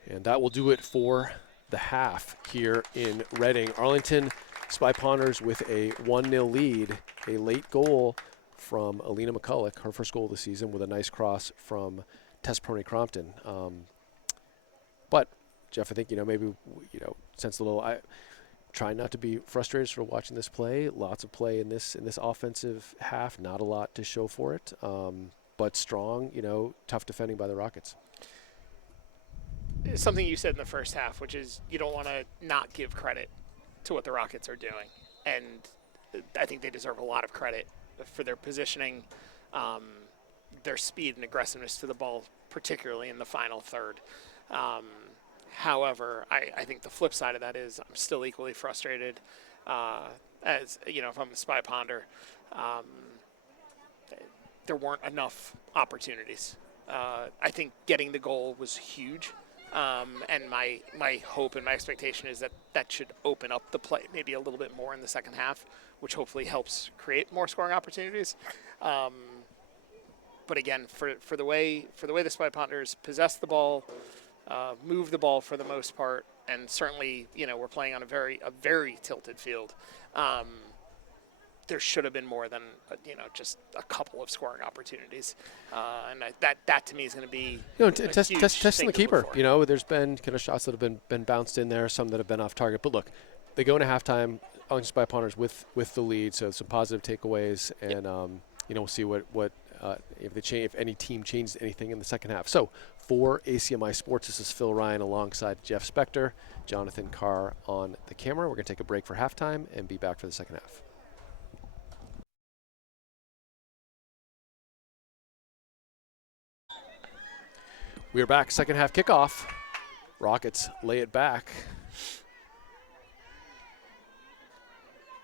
And that will do it for the half here in Reading. Arlington Spy Ponders with a 1-0 lead, a late goal from Alina McCulloch, her first goal of the season, with a nice cross from Perrone-Crompton. But Jeff, I think maybe sense a little. Trying not to be frustrated sort of watching this play. Lots of play in this offensive half. Not a lot to show for it, but strong. Tough defending by the Rockets. Something you said in the first half, which is you don't want to not give credit to what the Rockets are doing, and I think they deserve a lot of credit for their positioning, their speed and aggressiveness to the ball, particularly in the final third. However, I think the flip side of that is I'm still equally frustrated as, if I'm a Spy Ponder. There weren't enough opportunities. I think getting the goal was huge. And my hope and my expectation is that should open up the play maybe a little bit more in the second half, which hopefully helps create more scoring opportunities. But again, for the way the Spy Ponders possess the ball, move the ball for the most part, and certainly we're playing on a very tilted field. There should have been more than just a couple of scoring opportunities, and that to me is going to be testing the keeper. There's been kind of shots that have been bounced in there, some that have been off target. But look, they go into halftime on Spy Ponders with the lead, so some positive takeaways, and we'll see what if any team changes anything in the second half. So for ACMi Sports, this is Phil Ryan alongside Jeff Spector, Jonathan Carr on the camera. We're going to take a break for halftime and be back for the second half. We are back, second half kickoff. Rockets lay it back.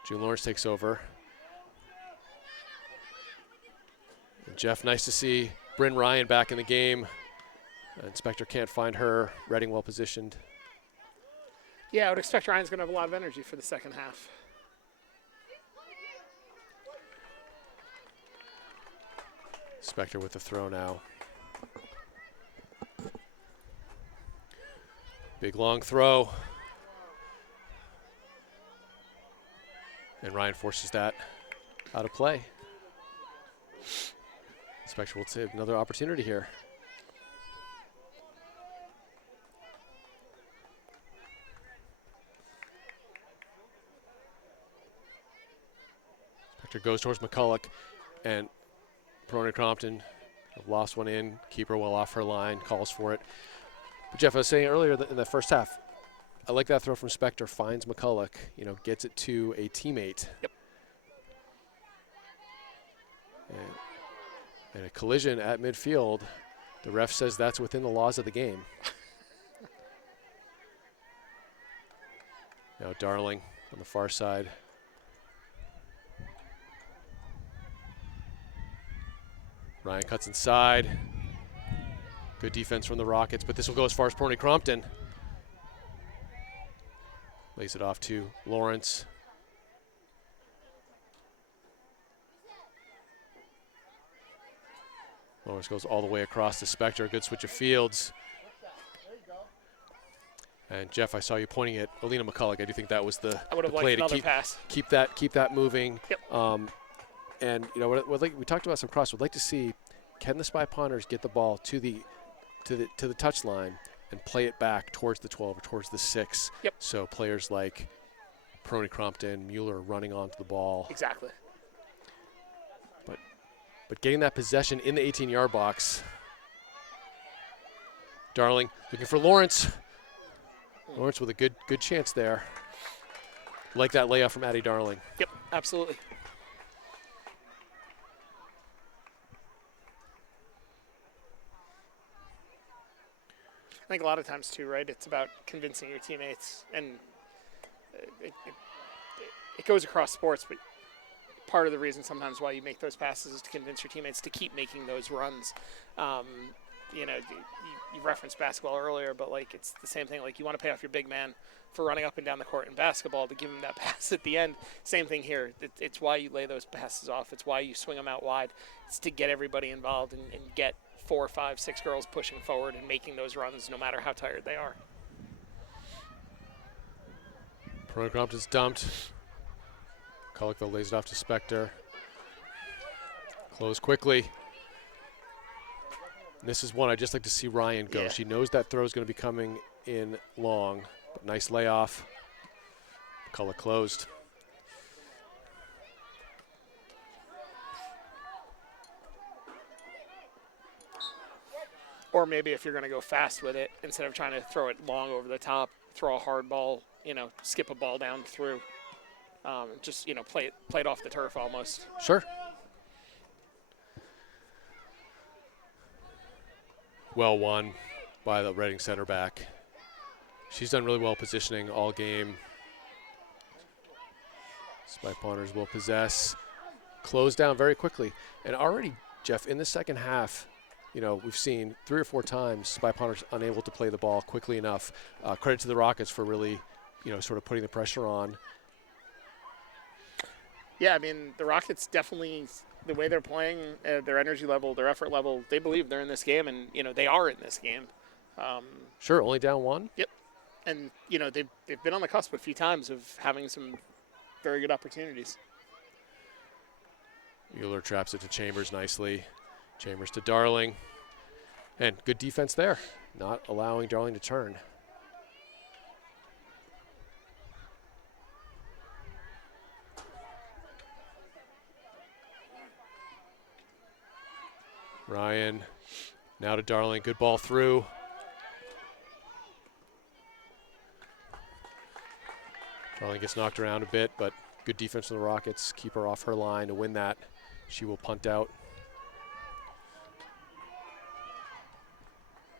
June Lawrence takes over. And Jeff, nice to see Bryn Ryan back in the game. Inspector can't find her. Reading well positioned. Yeah, I would expect Ryan's going to have a lot of energy for the second half. Spector with the throw now. Big long throw. And Ryan forces that out of play. Spector will save another opportunity here. Spector goes towards McCulloch, and Perrone-Crompton lost one in. Keeper well off her line, calls for it. But Jeff, I was saying earlier that in the first half, I like that throw from Spector, finds McCulloch, gets it to a teammate. Yep. And a collision at midfield. The ref says that's within the laws of the game. Now Darling on the far side. Ryan cuts inside. Good defense from the Rockets, but this will go as far as Perrone-Crompton. Lays it off to Lawrence. Lawrence goes all the way across the Spectre. Good switch of fields. And Jeff, I saw you pointing at Alina McCulloch. I do think that was the play to pass. keep that moving. Yep. And you know, we talked about some cross. We'd like to see, can the Spy Ponders get the ball to the touch line and play it back towards the 12 or towards the 6? Yep. So players like Perrone-Crompton, Mueller running onto the ball. Exactly. But getting that possession in the 18-yard box. Darling looking for Lawrence. Lawrence with a good chance there. Like that layup from Addie Darling. Yep, absolutely. I think a lot of times too, right? It's about convincing your teammates, and it goes across sports, but part of the reason sometimes why you make those passes is to convince your teammates to keep making those runs. You know, you referenced basketball earlier, but like it's the same thing. Like you want to pay off your big man for running up and down the court in basketball to give him that pass at the end. Same thing here. It's why you lay those passes off. It's why you swing them out wide. It's to get everybody involved and get 4, 5, 6 girls pushing forward and making those runs no matter how tired they are. Perrone-Crompton's dumped. McCulloch though lays it off to Spectre. Close quickly. And this is one I'd just like to see Ryan go. Yeah. She knows that throw is going to be coming in long. But nice layoff. McCulloch closed. Or maybe if you're going to go fast with it, instead of trying to throw it long over the top, throw a hard ball, you know, skip a ball down through. Just, you know, play it off the turf almost. Sure. Well won by the Reading center back. She's done really well positioning all game. Spy Ponders will possess. Close down very quickly. And already, Jeff, in the second half, you know, we've seen 3 or 4 times Spy Ponders unable to play the ball quickly enough. Credit to the Rockets for really, you know, sort of putting the pressure on. Yeah, I mean, the Rockets definitely, the way they're playing, their energy level, their effort level, they believe they're in this game, and, you know, they are in this game. Sure, only down 1. Yep. And, you know, they've been on the cusp a few times of having some very good opportunities. Mueller traps it to Chambers nicely. Chambers to Darling. And good defense there, not allowing Darling to turn. Ryan, now to Darling, good ball through. Darling gets knocked around a bit, but good defense from the Rockets. Keep her off her line to win that. She will punt out.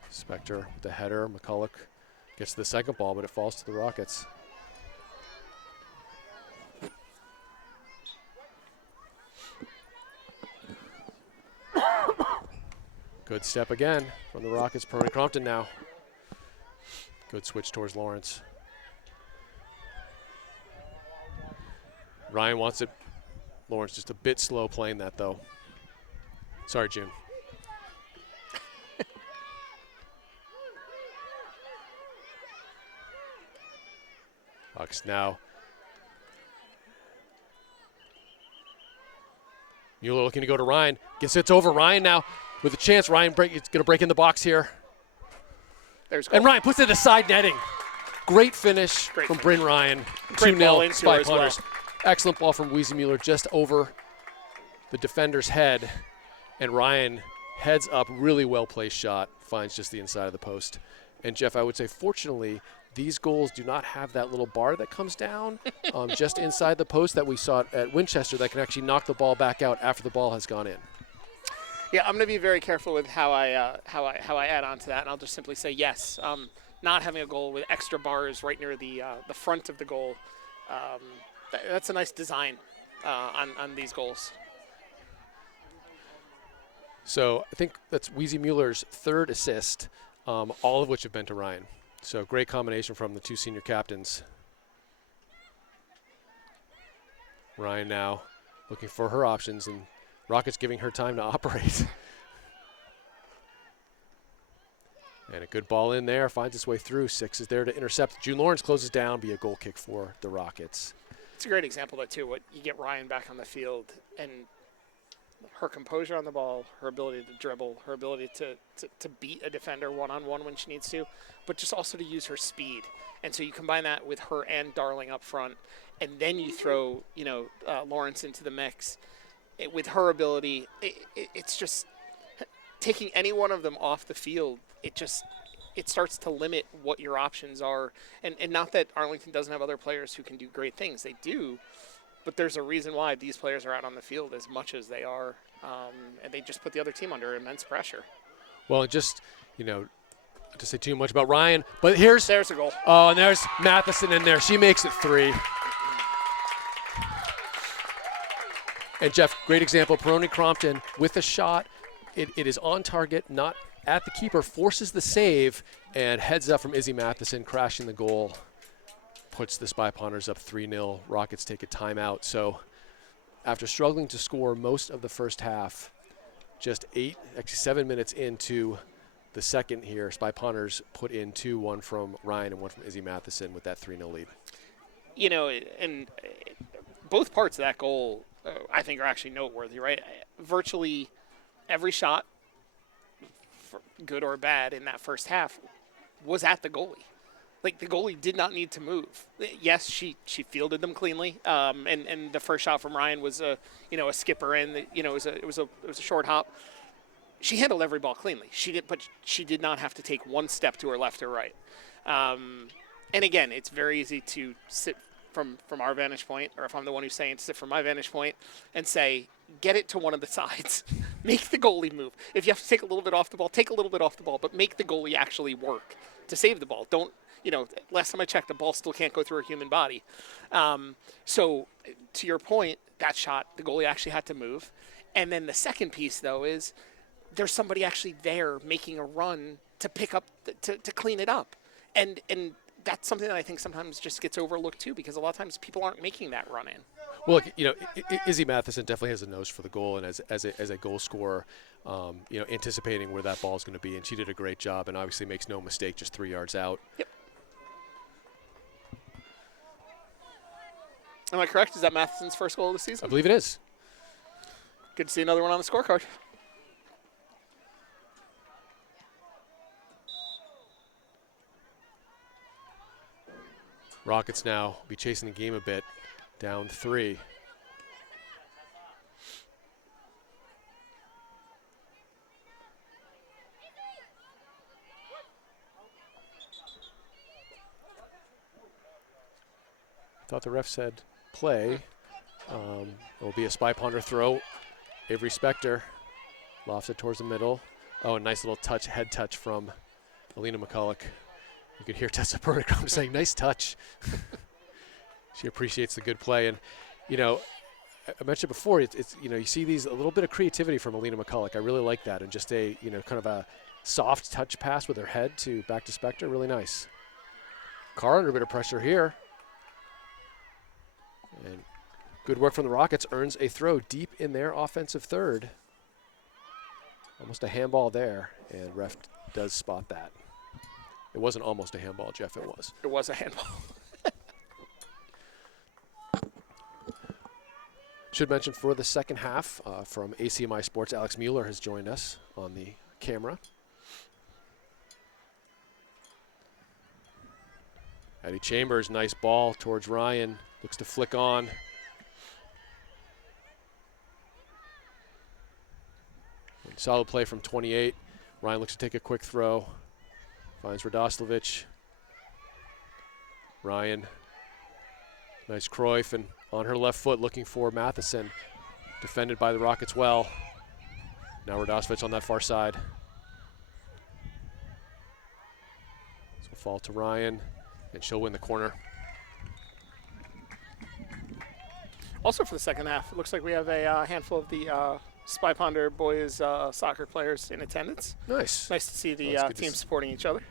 Spectre with the header. McCulloch gets the second ball, but it falls to the Rockets. Good step again from the Rockets. Perrone-Crompton now. Good switch towards Lawrence. Ryan wants it. Lawrence just a bit slow playing that, though. Sorry, Jim. Bucks now. Mueller looking to go to Ryan. Gets it over. Ryan now with a chance. Ryan is going to break in the box here. And Ryan puts it in the side netting. Great finish from Bryn Ryan. 2-0 Spy Ponders. Excellent ball from Weezy Mueller just over the defender's head. And Ryan heads up, really well placed shot. Finds just the inside of the post. And Jeff, I would say fortunately, these goals do not have that little bar that comes down just inside the post that we saw at Winchester that can actually knock the ball back out after the ball has gone in. Yeah, I'm going to be very careful with how I add on to that, and I'll just simply say yes. Not having a goal with extra bars right near the front of the goal, that's a nice design on these goals. So I think that's Weezy Mueller's third assist, all of which have been to Ryan. So great combination from the two senior captains. Ryan now looking for her options, and Rockets giving her time to operate. And a good ball in there, finds its way through. Six is there to intercept. June Lawrence closes down, be a goal kick for the Rockets. It's a great example, though, too. What you get Ryan back on the field, and her composure on the ball, her ability to dribble, her ability to beat a defender one-on-one when she needs to, but just also to use her speed. And so you combine that with her and Darling up front, and then you throw, Lawrence into the mix. With her ability, it's just taking any one of them off the field. It starts to limit what your options are. And not that Arlington doesn't have other players who can do great things. They do. But there's a reason why these players are out on the field as much as they are. And they just put the other team under immense pressure. Well, just, not to say too much about Ryan, but there's a goal. Oh, and there's Matheson in there. She makes it 3. And Jeff, great example, Perrone-Crompton with a shot. It is on target, not at the keeper, forces the save, and heads up from Izzy Matheson, crashing the goal. Puts the Spy Ponders up 3-0. Rockets take a timeout. So after struggling to score most of the first half, just 7 minutes into the second here, Spy Ponders put in 2, one from Ryan and one from Izzy Matheson with that 3-0 lead. And both parts of that goal, I think, are actually noteworthy, right? Virtually every shot, for good or bad, in that first half was at the goalie. Like, the goalie did not need to move. Yes, she fielded them cleanly, and the first shot from Ryan was a skipper in. It was a short hop. She handled every ball cleanly. But she did not have to take one step to her left or right. And again, it's very easy to sit from our vantage point, or if I'm the one who's saying to sit from my vantage point, and say, get it to one of the sides. Make the goalie move. If you have to take a little bit off the ball, take a little bit off the ball, but make the goalie actually work to save the ball. Don't, last time I checked, the ball still can't go through a human body. So to your point, that shot, the goalie actually had to move. And then the second piece, though, is there's somebody actually there making a run to pick up, to clean it up. And that's something that I think sometimes just gets overlooked, too, because a lot of times people aren't making that run in. Well, look, Izzy Matheson definitely has a nose for the goal, and as a goal scorer, anticipating where that ball is going to be, and she did a great job, and obviously makes no mistake, just 3 yards out. Yep. Am I correct? Is that Matheson's first goal of the season? I believe it is. Good to see another one on the scorecard. Rockets now be chasing the game a bit, down 3. Thought the ref said play. It will be a Spy Ponder throw. Avery Spector lofts it towards the middle. Oh, a nice little head touch from Alina McCulloch. You could hear Tessa Perrone-Crompton saying, nice touch. She appreciates the good play. And, I mentioned before, it's you see a little bit of creativity from Alina McCulloch. I really like that. And just a, kind of a soft touch pass with her head back to Spector. Really nice. Carr under a bit of pressure here. And good work from the Rockets, earns a throw deep in their offensive third. Almost a handball there, and ref does spot that. It wasn't almost a handball, Jeff, it was. It was a handball. Should mention for the second half, from ACMi Sports, Alex Mueller has joined us on the camera. Addie Chambers, nice ball towards Ryan. Looks to flick on. Solid play from 28. Ryan looks to take a quick throw. Finds Radoslavich. Ryan. Nice Cruyff, and on her left foot looking for Matheson. Defended by the Rockets well. Now Radosevic on that far side. So fall to Ryan, and she'll win the corner. Also for the second half, it looks like we have a handful of the Spy Ponder boys soccer players in attendance. Nice. Nice to see the teams supporting each other.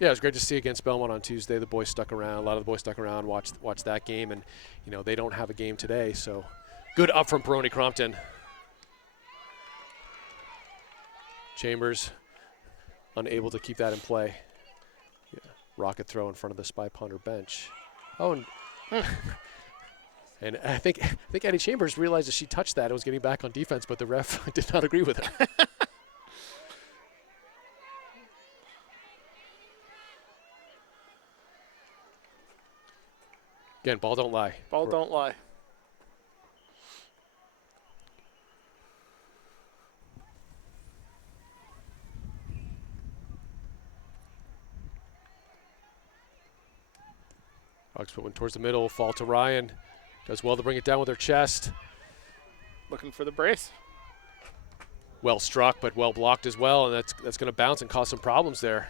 Yeah, it was great to see against Belmont on Tuesday. The boys stuck around. A lot of the boys stuck around, watched that game, and you know they don't have a game today, so good up from Perrone-Crompton. Chambers unable to keep that in play. Yeah, rocket throw in front of the Spy Ponder bench. Oh, and, and I think Eddie Chambers realized that she touched that and was getting back on defense, but the ref did not agree with her. Again, ball don't lie. Ball don't lie. Hawks put one towards the middle, fall to Ryan. Does well to bring it down with her chest. Looking for the brace. Well struck, but well blocked as well, and that's going to bounce and cause some problems there.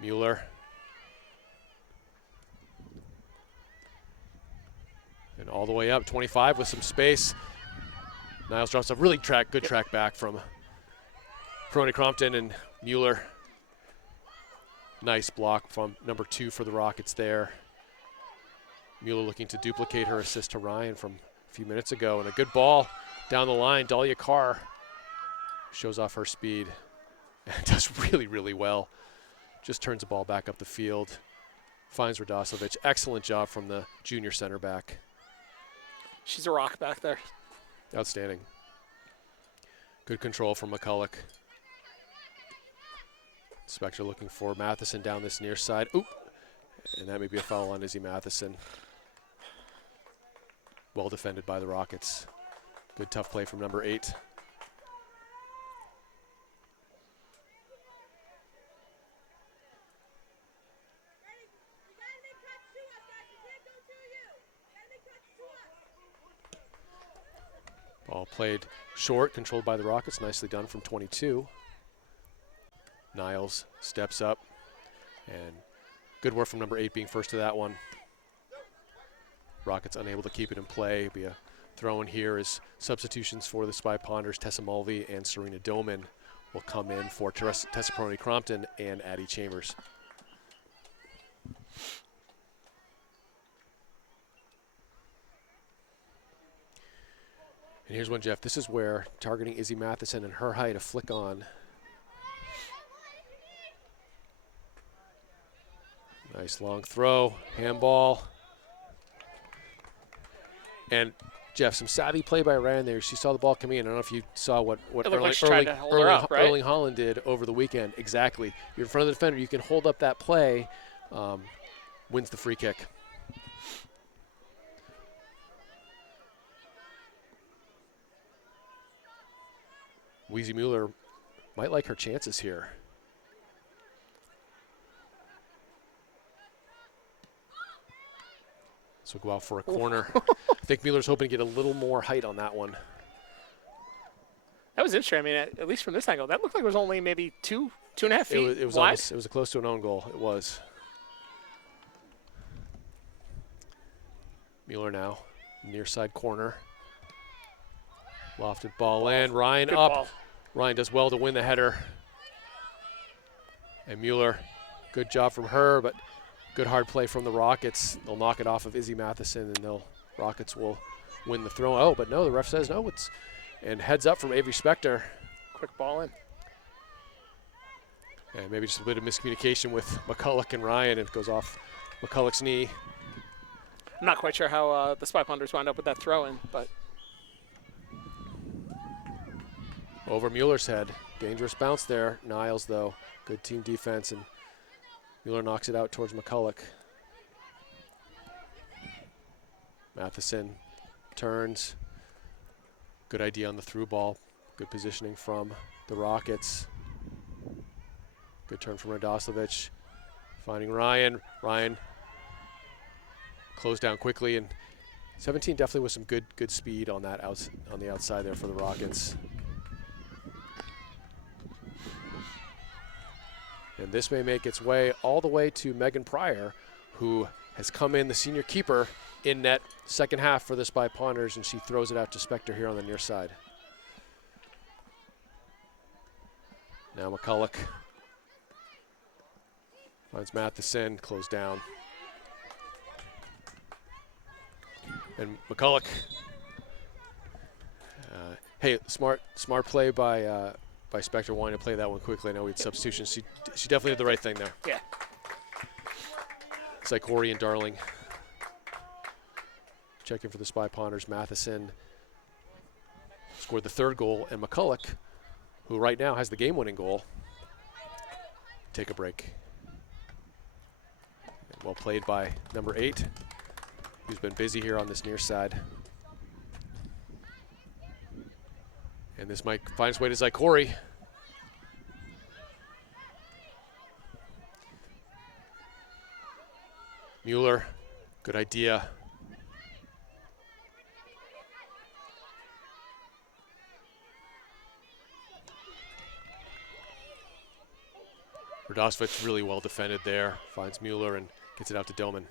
Mueller. And all the way up, 25 with some space. Niles drops a really good track back from Perrone-Crompton and Mueller. Nice block from number 2 for the Rockets there. Mueller looking to duplicate her assist to Ryan from a few minutes ago. And a good ball down the line. Dahlia Carr shows off her speed and does really, really well. Just turns the ball back up the field. Finds Radosevic. Excellent job from the junior center back. She's a rock back there. Outstanding. Good control from McCulloch. Spectre looking for Matheson down this near side. Oop! And that may be a foul on Izzy Matheson. Well defended by the Rockets. Good tough play from number 8. Ball played short, controlled by the Rockets. Nicely done from 22. Niles steps up, and good work from number 8 being first to that one. Rockets unable to keep it in play. Be a throw in here as substitutions for the Spy Ponders. Tessa Mulvey and Serena Doman will come in for Tessa Perrone-Crompton and Addie Chambers. And here's one, Jeff. This is where targeting Izzy Matheson and her height, a flick on. Nice long throw, handball. And Jeff, some savvy play by Ryan there. She saw the ball coming in. I don't know if you saw what Erling Holland did over the weekend. Exactly. You're in front of the defender. You can hold up that play. Wins the free kick. Weezy Mueller might like her chances here. So we'll go out for a corner. I think Mueller's hoping to get a little more height on that one. That was interesting. I mean, at least from this angle, that looked like it was only maybe 2.5 feet it was wide. Almost, it was close to an own goal. It was. Mueller now, near side corner. Lofted ball in. Ryan Good up. ball. Ryan does well to win the header. And Mueller, good job from her, but good hard play from the Rockets. They'll knock it off of Izzy Matheson, and Rockets will win the throw. Oh, but no, the ref says no. And heads up from Avery Spector. Quick ball in. And maybe just a bit of miscommunication with McCulloch and Ryan, and it goes off McCulloch's knee. I'm not quite sure how the Spy Ponders wound up with that throw in, but Over Mueller's head. Dangerous bounce there. Niles, though. Good team defense, and Mueller knocks it out towards McCulloch. Matheson turns. Good idea on the through ball. Good positioning from the Rockets. Good turn from Radoslavich. Finding Ryan. Ryan closed down quickly, and 17 definitely with some good speed on that on the outside there for the Rockets. And this may make its way all the way to Megan Pryor, who has come in, the senior keeper, in net second half for the Spy Ponders, and she throws it out to Spector here on the near side. Now McCulloch finds Matheson, closed down. And McCulloch, hey, smart play by Spector, wanting to play that one quickly. I know we had substitutions. She definitely did the right thing there. Yeah. Sikori and Darling checking for the Spy Ponders. Matheson scored the third goal, and McCulloch, who right now has the game-winning goal, take a break. And well played by number 8, who's been busy here on this near side. And this might find its way to Sikori. Mueller, good idea. Radoslavich really well defended there. Finds Mueller and gets it out to Doman.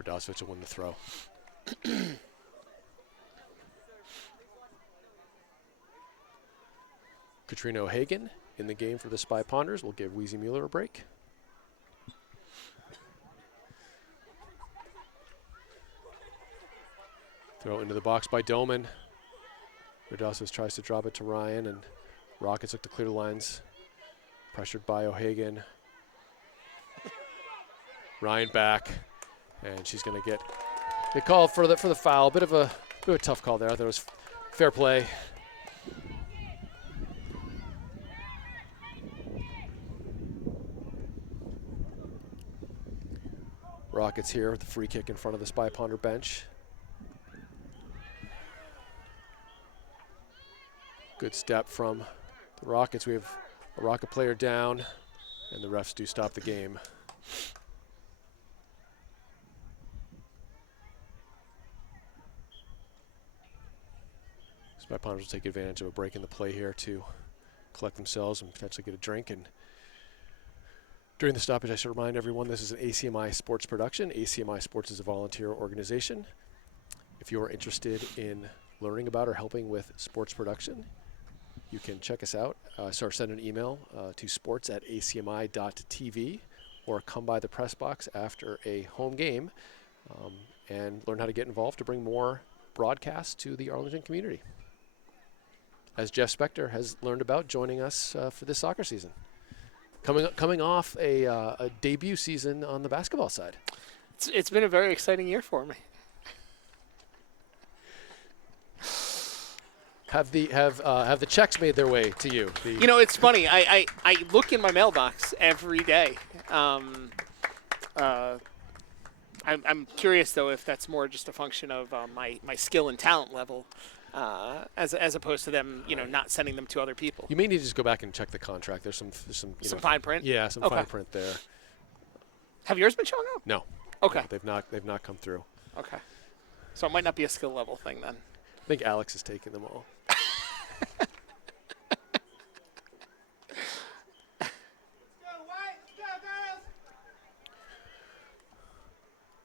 Radoslavich will win the throw. Katrina O'Hagan in the game for the Spy Ponders will give Wheezy Mueller a break. Throw into the box by Doman. Radoslavich tries to drop it to Ryan, and Rockets look to clear the lines. Pressured by O'Hagan. Ryan back, and she's going to get called for the foul. Bit of a tough call there. I thought it was fair play. Rockets here with the free kick in front of the Spy Ponder bench. Good step from the Rockets. We have a Rocket player down, and the refs do stop the game. Spy Ponders will take advantage of a break in the play here to collect themselves and potentially get a drink. And during the stoppage, I should remind everyone this is an ACMi sports production. ACMi Sports is a volunteer organization. If you're interested in learning about or helping with sports production, you can check us out. Send an email to sports@acmi.tv or come by the press box after a home game and learn how to get involved to bring more broadcasts to the Arlington community, as Jeff Spector has learned about joining us for this soccer season. Coming off a debut season on the basketball side. It's been a very exciting year for me. Have the checks made their way to you? You know, it's funny. I look in my mailbox every day. I'm curious though if that's more just a function of my skill and talent level, as opposed to them, not sending them to other people. You may need to just go back and check the contract. There's some fine print. Yeah, some fine print there. Have yours been showing up? No. Okay. No, they've not come through. Okay. So it might not be a skill level thing then. I think Alex is taking them all.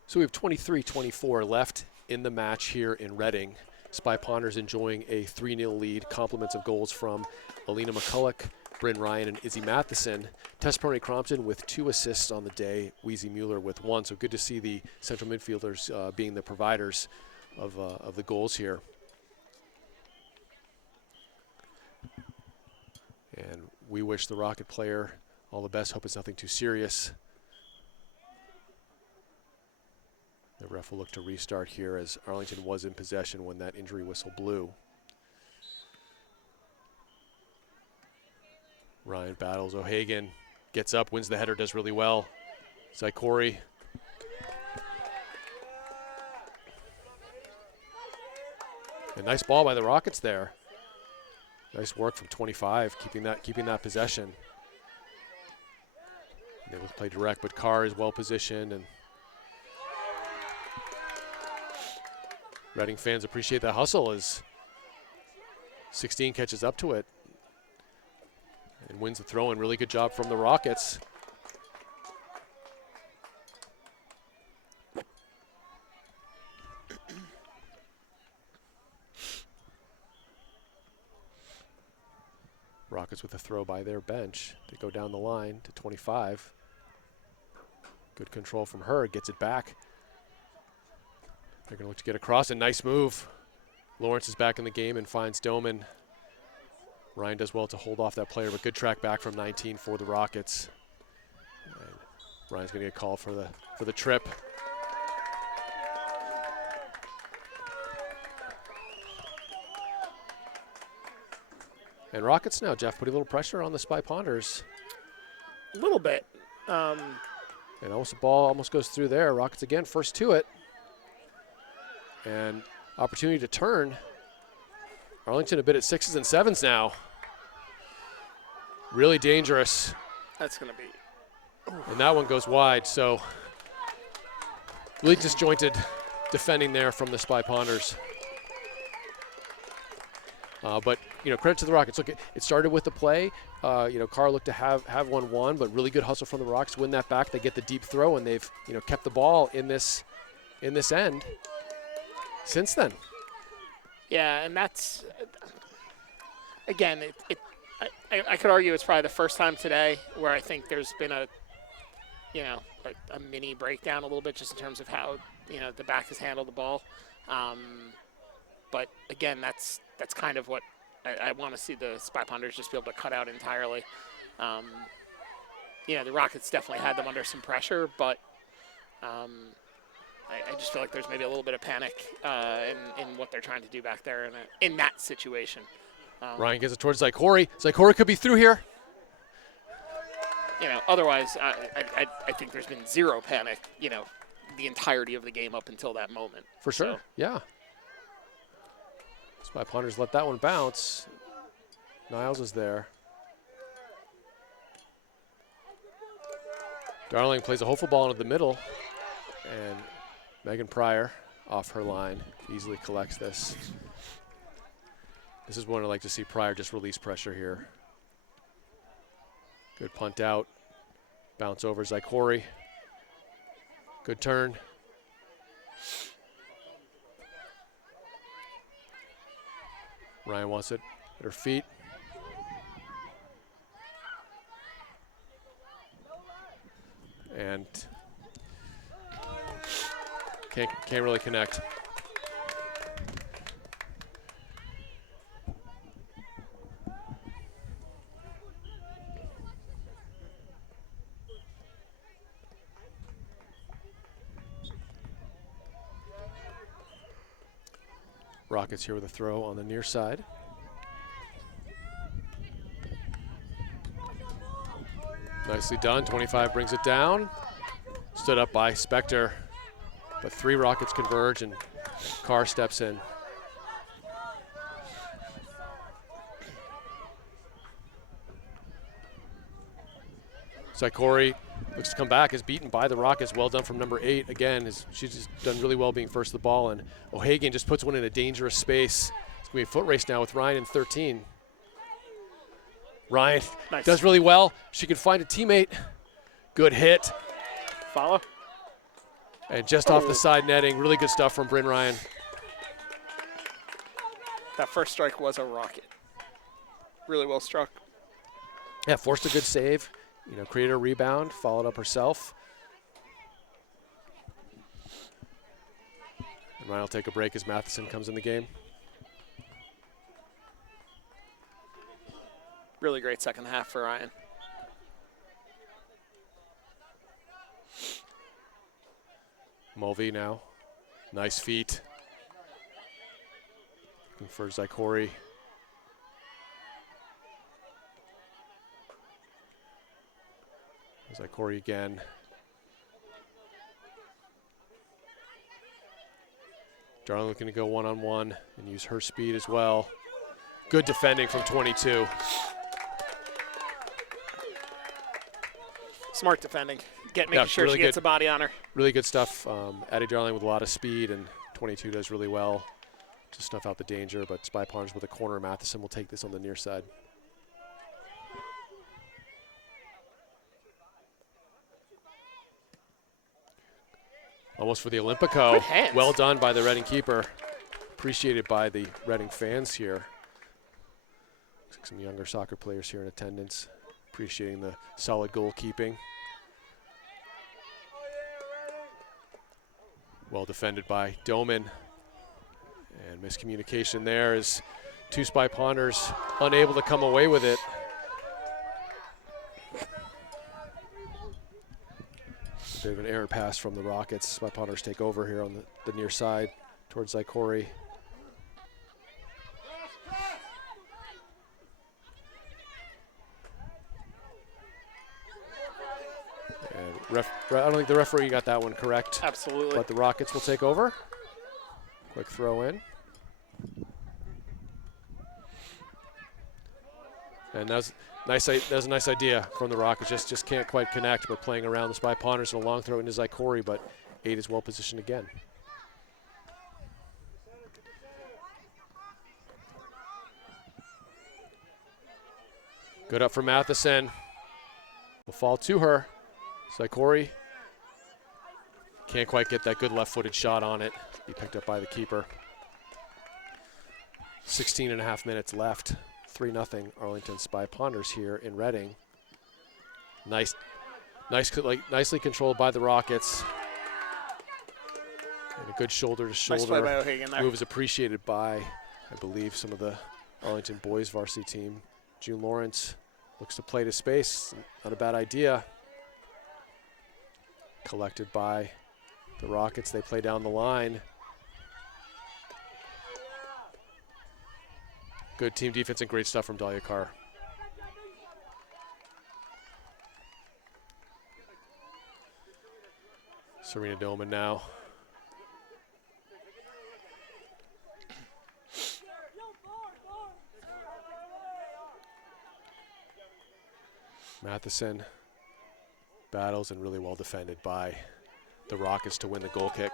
So we have 23-24 left in the match here in Reading. Spy Ponders enjoying a 3-0 lead. Compliments of goals from Alina McCulloch, Bryn Ryan, and Izzy Matheson. Tess Perrone-Crompton with 2 assists on the day. Wheezy Mueller with 1. So good to see the central midfielders being the providers of the goals here. And we wish the Rocket player all the best. Hope it's nothing too serious. The ref will look to restart here as Arlington was in possession when that injury whistle blew. Ryan battles O'Hagan, gets up, wins the header, does really well. Sikori. A nice ball by the Rockets there. Nice work from 25, keeping that possession. They will play direct, but Carr is well positioned, and Reading fans appreciate that hustle as 16 catches up to it and wins the throw-in. Really good job from the Rockets. Rockets with a throw by their bench to go down the line to 25. Good control from her, gets it back. They're going to look to get across. A nice move. Lawrence is back in the game and finds Doman. Ryan does well to hold off that player, but good track back from 19 for the Rockets. And Ryan's going to get called for the trip. And Rockets now, Jeff, putting a little pressure on the Spy Ponders. A little bit. And almost the ball almost goes through there. Rockets again, first to it. And opportunity to turn. Arlington a bit at 6s and 7s now. Really dangerous. That's going to be. And that one goes wide, so really disjointed defending there from the Spy Ponders. But, credit to the Rockets. Look, it started with the play. Carr looked to have 1-1, but really good hustle from the Rockets. Win that back. They get the deep throw, and they've, kept the ball in this end since then. Yeah, and that's, again, I could argue it's probably the first time today where I think there's been a mini breakdown a little bit just in terms of how, the back has handled the ball. But again, that's kind of what I want to see the Spy Ponders just be able to cut out entirely. The Rockets definitely had them under some pressure, but I just feel like there's maybe a little bit of panic in what they're trying to do back there in that situation. Ryan gets it towards Zykori. Zykori could be through here. Otherwise, I think there's been zero panic, the entirety of the game up until that moment. For sure, yeah. Spy Ponders let that one bounce. Niles is there. Darling plays a hopeful ball into the middle, and Megan Pryor off her line easily collects this. This is one I'd like to see Pryor just release pressure here. Good punt out. Bounce over Zykori. Good turn. Ryan wants it at her feet. And can't really connect. Rockets here with a throw on the near side. Nicely done. 25 brings it down. Stood up by Spector. But 3 Rockets converge and Carr steps in. Zykori looks to come back, is beaten by the Rockets. Well done from number 8. Again, she's just done really well being first to the ball. And O'Hagan just puts one in a dangerous space. It's going to be a foot race now with Ryan in 13. Ryan nice. Does really well. She can find a teammate. Good hit. Follow. And just off the side netting. Really good stuff from Bryn Ryan. That first strike was a rocket. Really well struck. Yeah, forced a good save. Created a rebound, followed up herself. And Ryan will take a break as Matheson comes in the game. Really great second half for Ryan. Mulvey now. Nice feet. Looking for Zykori. Zykori again. Darling looking to go one-on-one and use her speed as well. Good defending from 22. Smart defending. Making sure really she gets good. a body on her. Really good stuff. Addie Darling with a lot of speed, and 22 does really well to snuff out the danger, but Spy Ponders with a corner. Matheson will take this on the near side. Almost for the Olympico. Good hands. Well done by the Reading keeper. Appreciated by the Reading fans here. Looks like some younger soccer players here in attendance. Appreciating the solid goalkeeping. Well defended by Doman. And miscommunication there as two Spy Ponders unable to come away with it. Bit of an errant pass from the Rockets. Spy Ponders take over here on the near side towards Zykori. And I don't think the referee got that one correct. Absolutely. But the Rockets will take over. Quick throw in. And that was a nice idea from the Rockets. Just can't quite connect, but playing around the Spy Ponders and a long throw into Zykori, but 8 is well positioned again. Good up for Matheson. Will fall to her. Zykori can't quite get that good left-footed shot on it. Be picked up by the keeper. 16.5 minutes left. 3-0 Arlington Spy Ponders here in Reading. Nicely controlled by the Rockets. And a good shoulder-to-shoulder Nice play by O'Hagan there. move is appreciated by, I believe, some of the Arlington boys varsity team. June Lawrence looks to play to space. Not a bad idea. Collected by the Rockets. They play down the line. Good team defense and great stuff from Dahlia Carr. Serena Doman now. Matheson battles and really well defended by the Rockets to win the goal kick.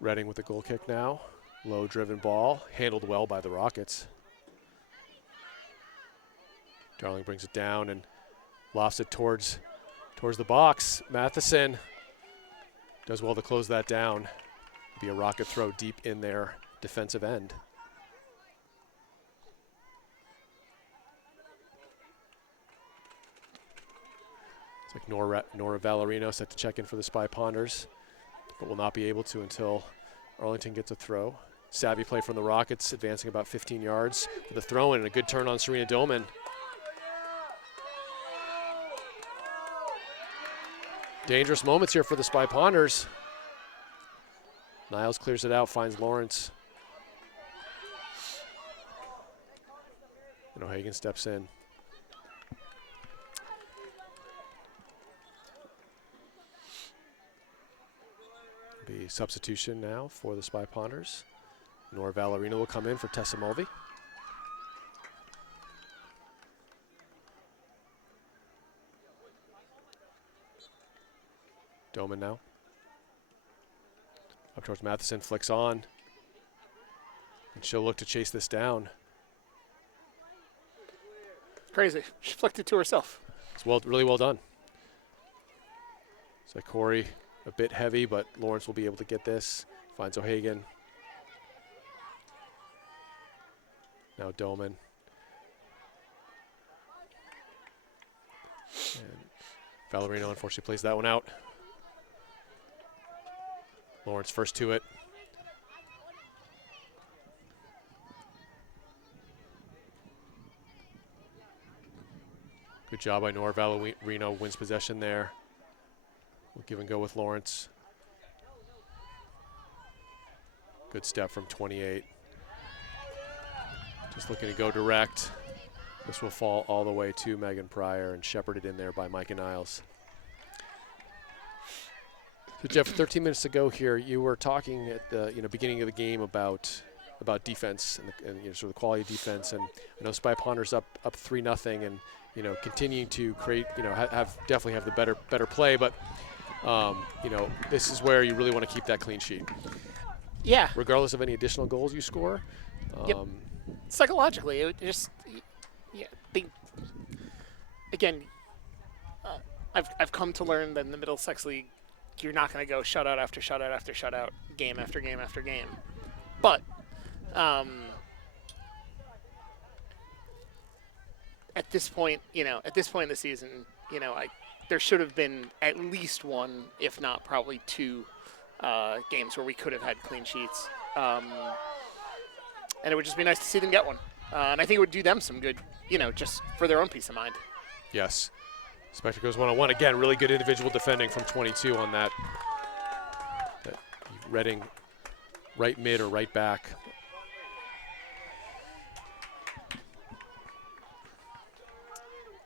Reading with the goal kick now. Low driven ball, handled well by the Rockets. Darling brings it down and lofts it towards the box. Matheson does well to close that down. Be a Rocket throw deep in their defensive end. It's like Nora Valerino set to check in for the Spy Ponders, but will not be able to until Arlington gets a throw. Savvy play from the Rockets, advancing about 15 yards for the throw-in, and a good turn on Serena Doman. Dangerous moments here for the Spy Ponders. Niles clears it out, finds Lawrence. And O'Hagan steps in. Be substitution now for the Spy Ponders. Nora Valerino will come in for Tessa Mulvey. Doman now. Up towards Matheson, flicks on. And she'll look to chase this down. Crazy. She flicked it to herself. It's really well done. Zykori a bit heavy, but Lawrence will be able to get this. Finds O'Hagan. Now Doman. And Valerino unfortunately plays that one out. Lawrence first to it. Good job by Nora Valerino, wins possession there. We'll give and go with Lawrence. Good step from 28. To Just looking to go direct. This will fall all the way to Megan Pryor and shepherded in there by Micah Niles. So Jeff, 13 minutes to go here. You were talking at the beginning of the game about defense and sort of the quality of defense. And I know Spy Ponder's up 3-0 and continuing to create definitely have the better play. But this is where you really want to keep that clean sheet. Yeah. Regardless of any additional goals you score. Yep. Psychologically, it just I've come to learn that in the Middlesex League, you're not going to go shutout after shutout after shutout, game after game after game. But at this point in the season, there should have been at least one, if not probably two, games where we could have had clean sheets. And it would just be nice to see them get one. And I think it would do them some good, just for their own peace of mind. Yes. Spectre goes one-on-one. Again, really good individual defending from 22 on that Reading right mid or right back.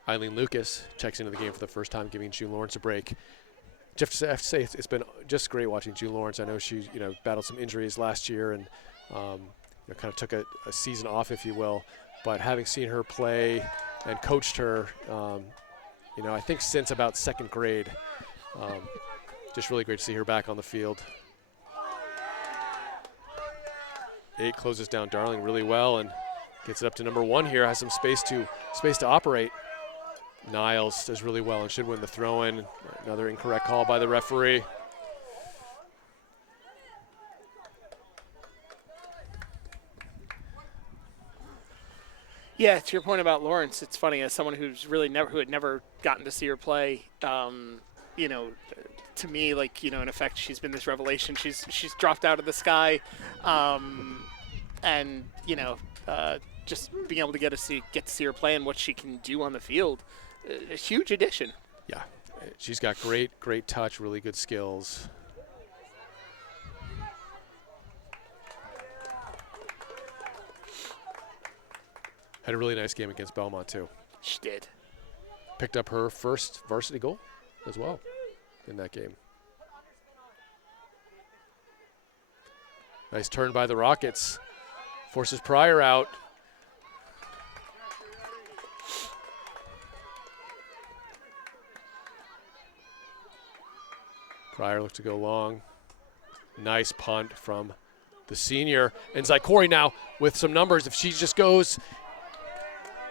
Eileen Lucas checks into the game for the first time, giving June Lawrence a break. Jeff, I have to say it's been just great watching June Lawrence. I know she battled some injuries last year and kind of took a season off, if you will. But having seen her play and coached her, I think since about second grade, just really great to see her back on the field. 8 closes down Darling really well and gets it up to number 1 here. Has some space to operate. Niles does really well and should win the throw-in. Another incorrect call by the referee. Yeah, to your point about Lawrence, it's funny, as someone who had never gotten to see her play, to me, in effect, she's been this revelation. She's dropped out of the sky, and just being able to get to see her play and what she can do on the field, a huge addition. Yeah, she's got great touch, really good skills. Had a really nice game against Belmont, too. She did. Picked up her first varsity goal as well in that game. Nice turn by the Rockets. Forces Pryor out. Pryor looks to go long. Nice punt from the senior. And Zykori now with some numbers. If she just goes...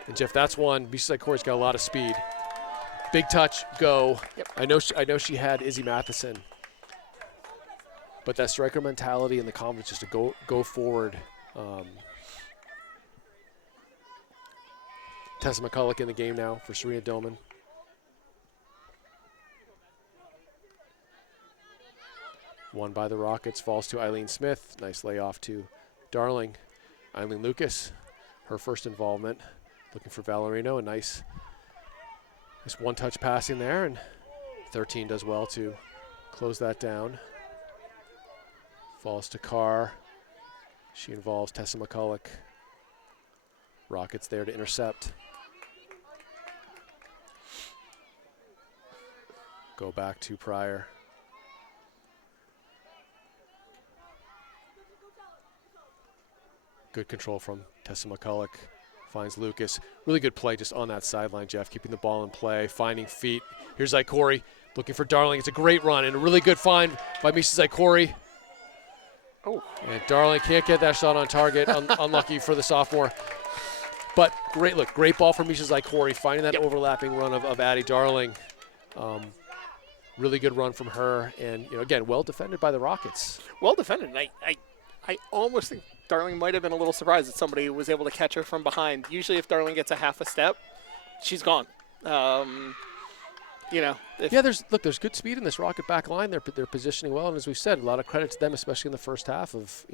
And Jeff, that's one. Misha Zykori's got a lot of speed. Big touch, go. Yep. I know she had Izzy Matheson, but that striker mentality and the confidence just to go forward. Tessa McCulloch in the game now for Serena Dillman. Won by the Rockets, falls to Eileen Smith. Nice layoff to Darling. Eileen Lucas, her first involvement. Looking for Valerino, a nice one-touch passing there, and 13 does well to close that down. Falls to Carr. She involves Tessa McCulloch. Rockets there to intercept. Go back to Pryor. Good control from Tessa McCulloch. Finds Lucas. Really good play just on that sideline, Jeff. Keeping the ball in play, finding feet. Here's Zykori looking for Darling. It's a great run and a really good find by Misha Zykori. Oh. And Darling can't get that shot on target. Unlucky for the sophomore. But great ball from Misha Zykori, finding that overlapping run of Addie Darling. Really good run from her. And, again, well defended by the Rockets. Well defended. I almost think Darling might have been a little surprised that somebody was able to catch her from behind. Usually if Darling gets a half a step, she's gone. There's good speed in this Rocket back line. They're positioning well, and as we've said, a lot of credit to them, especially in the first half of,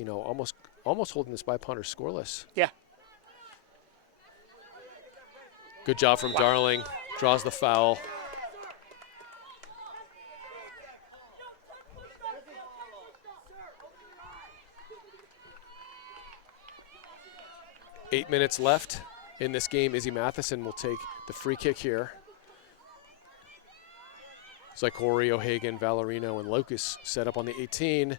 almost holding the Spy Pounders scoreless. Yeah. Good job from Darling. Draws the foul. 8 minutes left in this game. Izzy Matheson will take the free kick here. Zykori, O'Hagan, Valerino, and Lucas set up on the 18.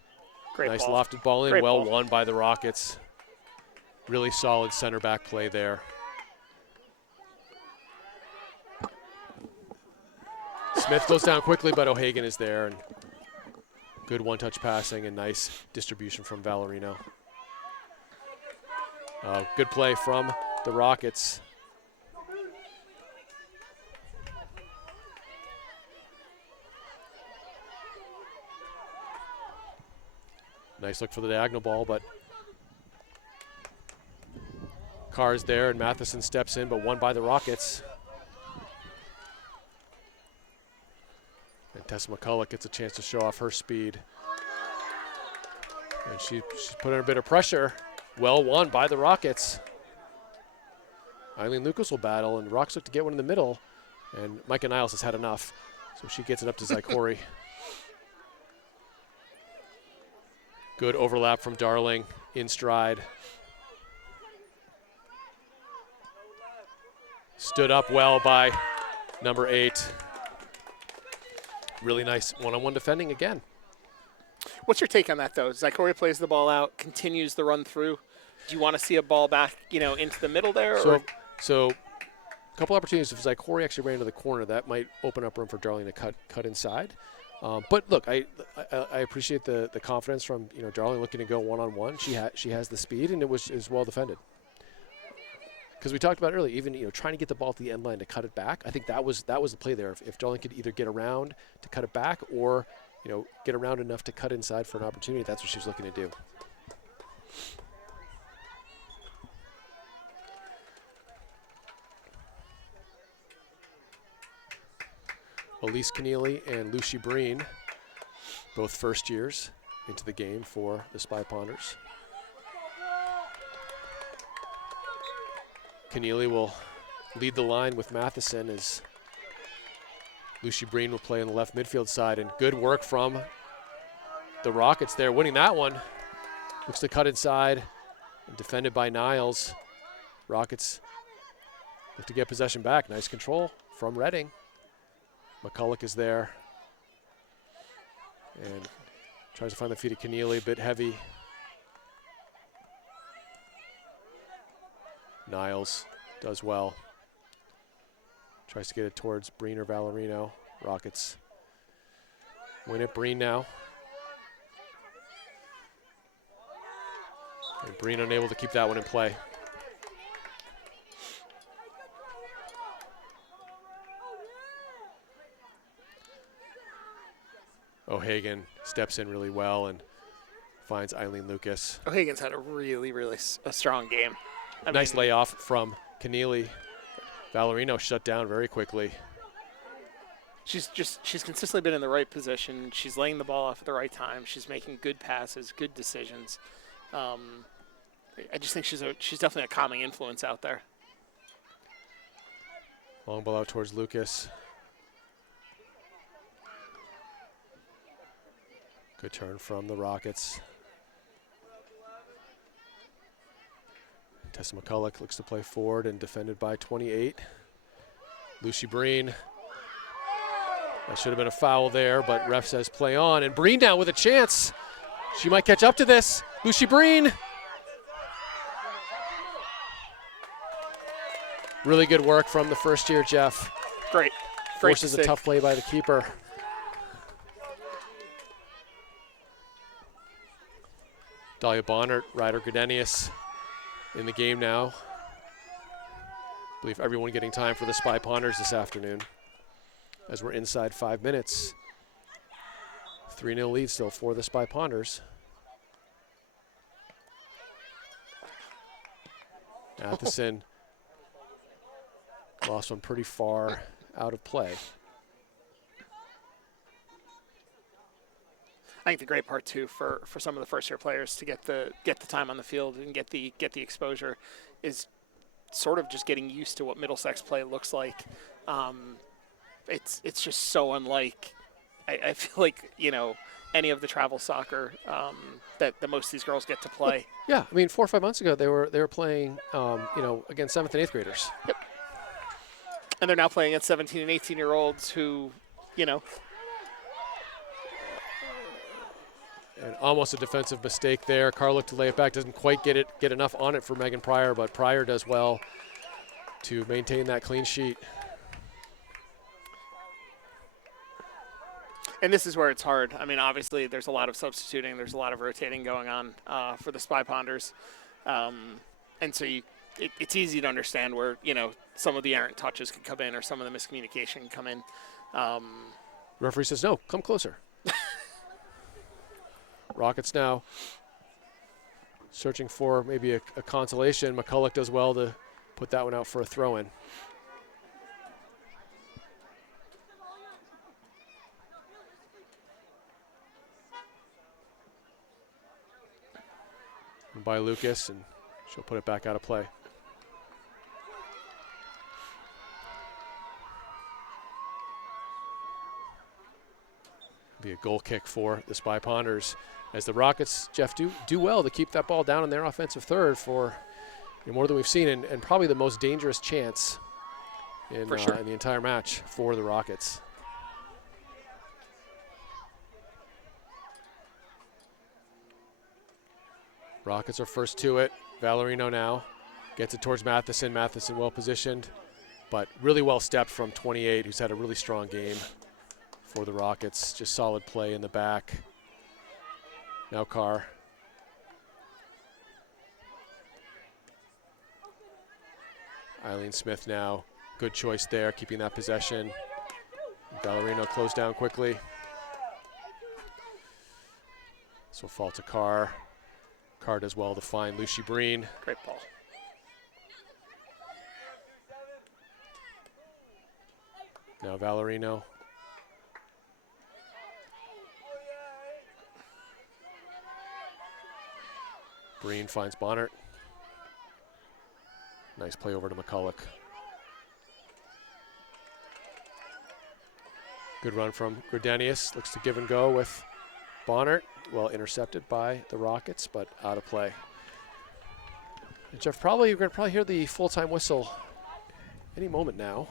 Great nice ball. lofted ball in, Great well ball. won by the Rockets. Really solid center back play there. Smith goes down quickly, but O'Hagan is there. And good one-touch passing and nice distribution from Valerino. Good play from the Rockets. Nice look for the diagonal ball, but Carr's there and Matheson steps in, but won by the Rockets. And Tessa McCulloch gets a chance to show off her speed. And she's put in a bit of pressure. Well won by the Rockets. Eileen Lucas will battle, and the Rocks look to get one in the middle. And Micah Niles has had enough, so she gets it up to Zykori. Good overlap from Darling in stride. Stood up well by number 8. Really nice one-on-one defending again. What's your take on that, though? Zykori plays the ball out, continues the run through. Do you want to see a ball back, into the middle there? So a couple opportunities. If Zykori actually ran to the corner, that might open up room for Darling to cut inside. But look, I appreciate the confidence from Darling looking to go one-on-one. She has the speed, and it was well defended. Because we talked about earlier, even trying to get the ball to the end line to cut it back. I think that was the play there. If Darling could either get around to cut it back, or get around enough to cut inside for an opportunity, that's what she was looking to do. Elise Keneally and Lucy Breen, both first years into the game for the Spy Ponders. Keneally will lead the line with Matheson as Lucy Breen will play on the left midfield side. And good work from the Rockets there, winning that one. Looks to cut inside and defended by Niles. Rockets look to get possession back. Nice control from Reading. McCulloch is there and tries to find the feet of Keneally, a bit heavy. Niles does well. Tries to get it towards Breen or Valerino. Rockets win it. Breen now. And Breen unable to keep that one in play. O'Hagan steps in really well and finds Eileen Lucas. O'Hagan's had a really, really strong game. Nice layoff from Keneally. Valerino shut down very quickly. She's consistently been in the right position. She's laying the ball off at the right time. She's making good passes, good decisions. I just think she's definitely a calming influence out there. Long ball out towards Lucas. Good turn from the Rockets. Tessa McCulloch looks to play forward and defended by 28. Lucy Breen. That should have been a foul there, but ref says play on. And Breen now with a chance. She might catch up to this. Lucy Breen. Really good work from the first year, Jeff. Great. Forces a tough play by the keeper. Dahlia Bonnert, Ryder Gardenius in the game now. I believe everyone getting time for the Spy Ponders this afternoon as we're inside 5 minutes. 3-0 lead still for the Spy Ponders. Matheson lost one pretty far out of play. I think the great part too for some of the first year players to get the time on the field and get the exposure is sort of just getting used to what Middlesex play looks like. It's just so unlike. I feel like any of the travel soccer that most of these girls get to play. Yeah, I mean, 4 or 5 months ago they were playing, against 7th and 8th graders. Yep. And they're now playing at 17 and 18-year-olds who, And almost a defensive mistake there. Carr looked to lay it back, doesn't quite get enough on it for Megan Pryor, but Pryor does well to maintain that clean sheet. and this is where it's hard. I mean, obviously, there's a lot of substituting. There's a lot of rotating going on for the Spy Ponders. And so it's easy to understand where, some of the errant touches can come in or some of the miscommunication can come in. Referee says, no, come closer. Rockets now searching for maybe a consolation. McCulloch does well to put that one out for a throw-in. By Lucas, and she'll put it back out of play. Be a goal kick for the Spy Ponders as the Rockets, Jeff, do well to keep that ball down in their offensive third for more than we've seen, and probably the most dangerous chance in the entire match for the Rockets. Rockets are first to it. Valerino now gets it towards Matheson. Matheson well positioned, but really well stepped from 28, who's had a really strong game for the Rockets. Just solid play in the back. Now Carr. Eileen Smith now. Good choice there, keeping that possession. Valerino closed down quickly. So fall to Carr. Carr does well to find Lucy Breen. Great ball. Now Valerino. Breen finds Bonnert. Nice play over to McCulloch. Good run from Gradenius. Looks to give and go with Bonnert. Well intercepted by the Rockets, but out of play. And Jeff, you're going to hear the full-time whistle any moment now.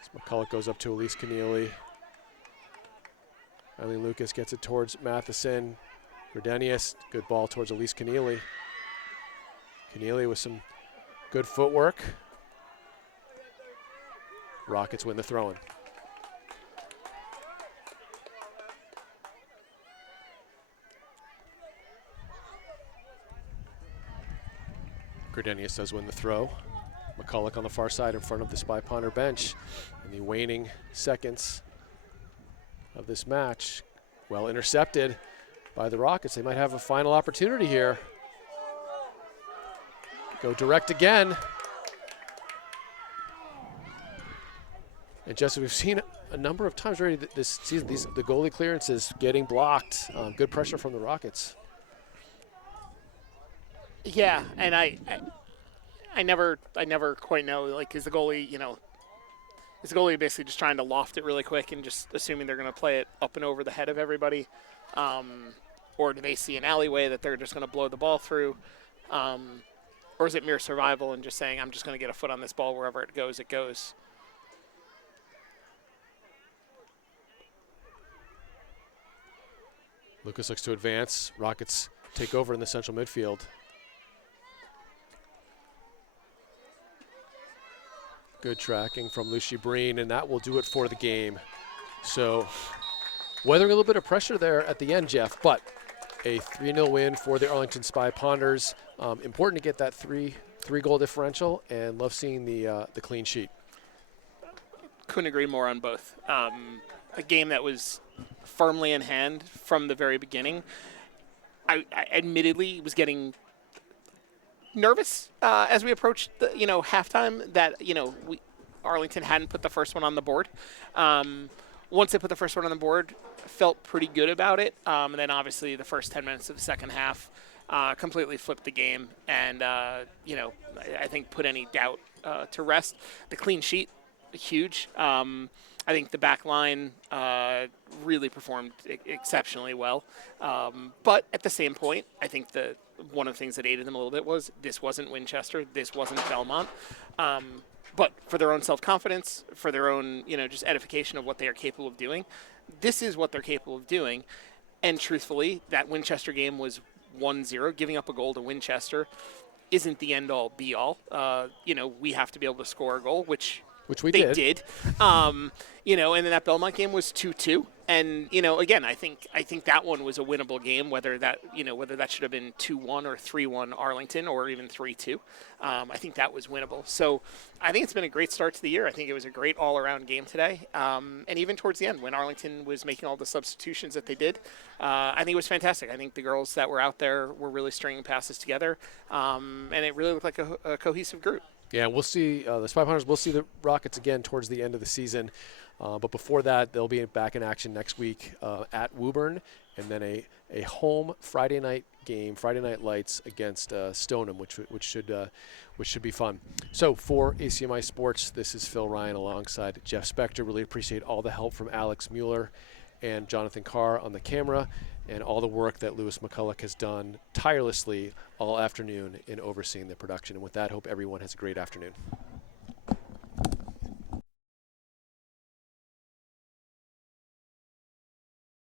As McCulloch goes up to Elise Keneally. Eileen Lucas gets it towards Matheson. Gradenius, good ball towards Elise Keneally. Keneally with some good footwork. Rockets win the throw-in. Gradenius does win the throw. McCulloch on the far side in front of the Spy Ponder bench in the waning seconds of this match. Well intercepted by the Rockets. They might have a final opportunity here. Go direct again. And Jesse, we've seen a number of times already this season, the goalie clearances getting blocked. Good pressure from the Rockets. Yeah, and I never quite know, like, is the goalie basically just trying to loft it really quick and just assuming they're going to play it up and over the head of everybody? Or do they see an alleyway that they're just going to blow the ball through? Or is it mere survival and just saying, I'm just going to get a foot on this ball wherever it goes, it goes? Lucas looks to advance. Rockets take over in the central midfield. Good tracking from Lucy Breen, and that will do it for the game. So weathering a little bit of pressure there at the end, Jeff, but a 3-0 win for the Arlington Spy Ponders. Important to get that three-goal differential, and love seeing the clean sheet. Couldn't agree more on both. A game that was firmly in hand from the very beginning. I admittedly was getting nervous as we approached the halftime that Arlington hadn't put the first one on the board. Once they put the first one on the board, felt pretty good about it. And then obviously the first 10 minutes of the second half completely flipped the game, and I think put any doubt to rest. The clean sheet, huge. I think the back line really performed exceptionally well. But at the same point, I think one of the things that aided them a little bit was this wasn't Winchester, this wasn't Belmont. But for their own self-confidence, for their own, just edification of what they are capable of doing, this is what they're capable of doing. And truthfully, that Winchester game was 1-0. Giving up a goal to Winchester isn't the end-all, be-all. We have to be able to score a goal, which we they did. And then that Belmont game was 2-2. And, again, I think that one was a winnable game, whether that should have been 2-1 or 3-1 Arlington or even 3-2. I think that was winnable. So I think it's been a great start to the year. I think it was a great all-around game today. And even towards the end, when Arlington was making all the substitutions that they did, I think it was fantastic. I think the girls that were out there were really stringing passes together, and it really looked like a cohesive group. Yeah, we'll see the Spy Hunters. We'll see the Rockets again towards the end of the season. But before that, they'll be back in action next week at Woburn, and then a home Friday night game, Friday Night Lights against Stoneham, which should be fun. So for ACMi Sports, this is Phil Ryan alongside Jeff Spector. Really appreciate all the help from Alex Mueller and Jonathan Carr on the camera, and all the work that Lewis McCulloch has done tirelessly all afternoon in overseeing the production. And with that, hope everyone has a great afternoon.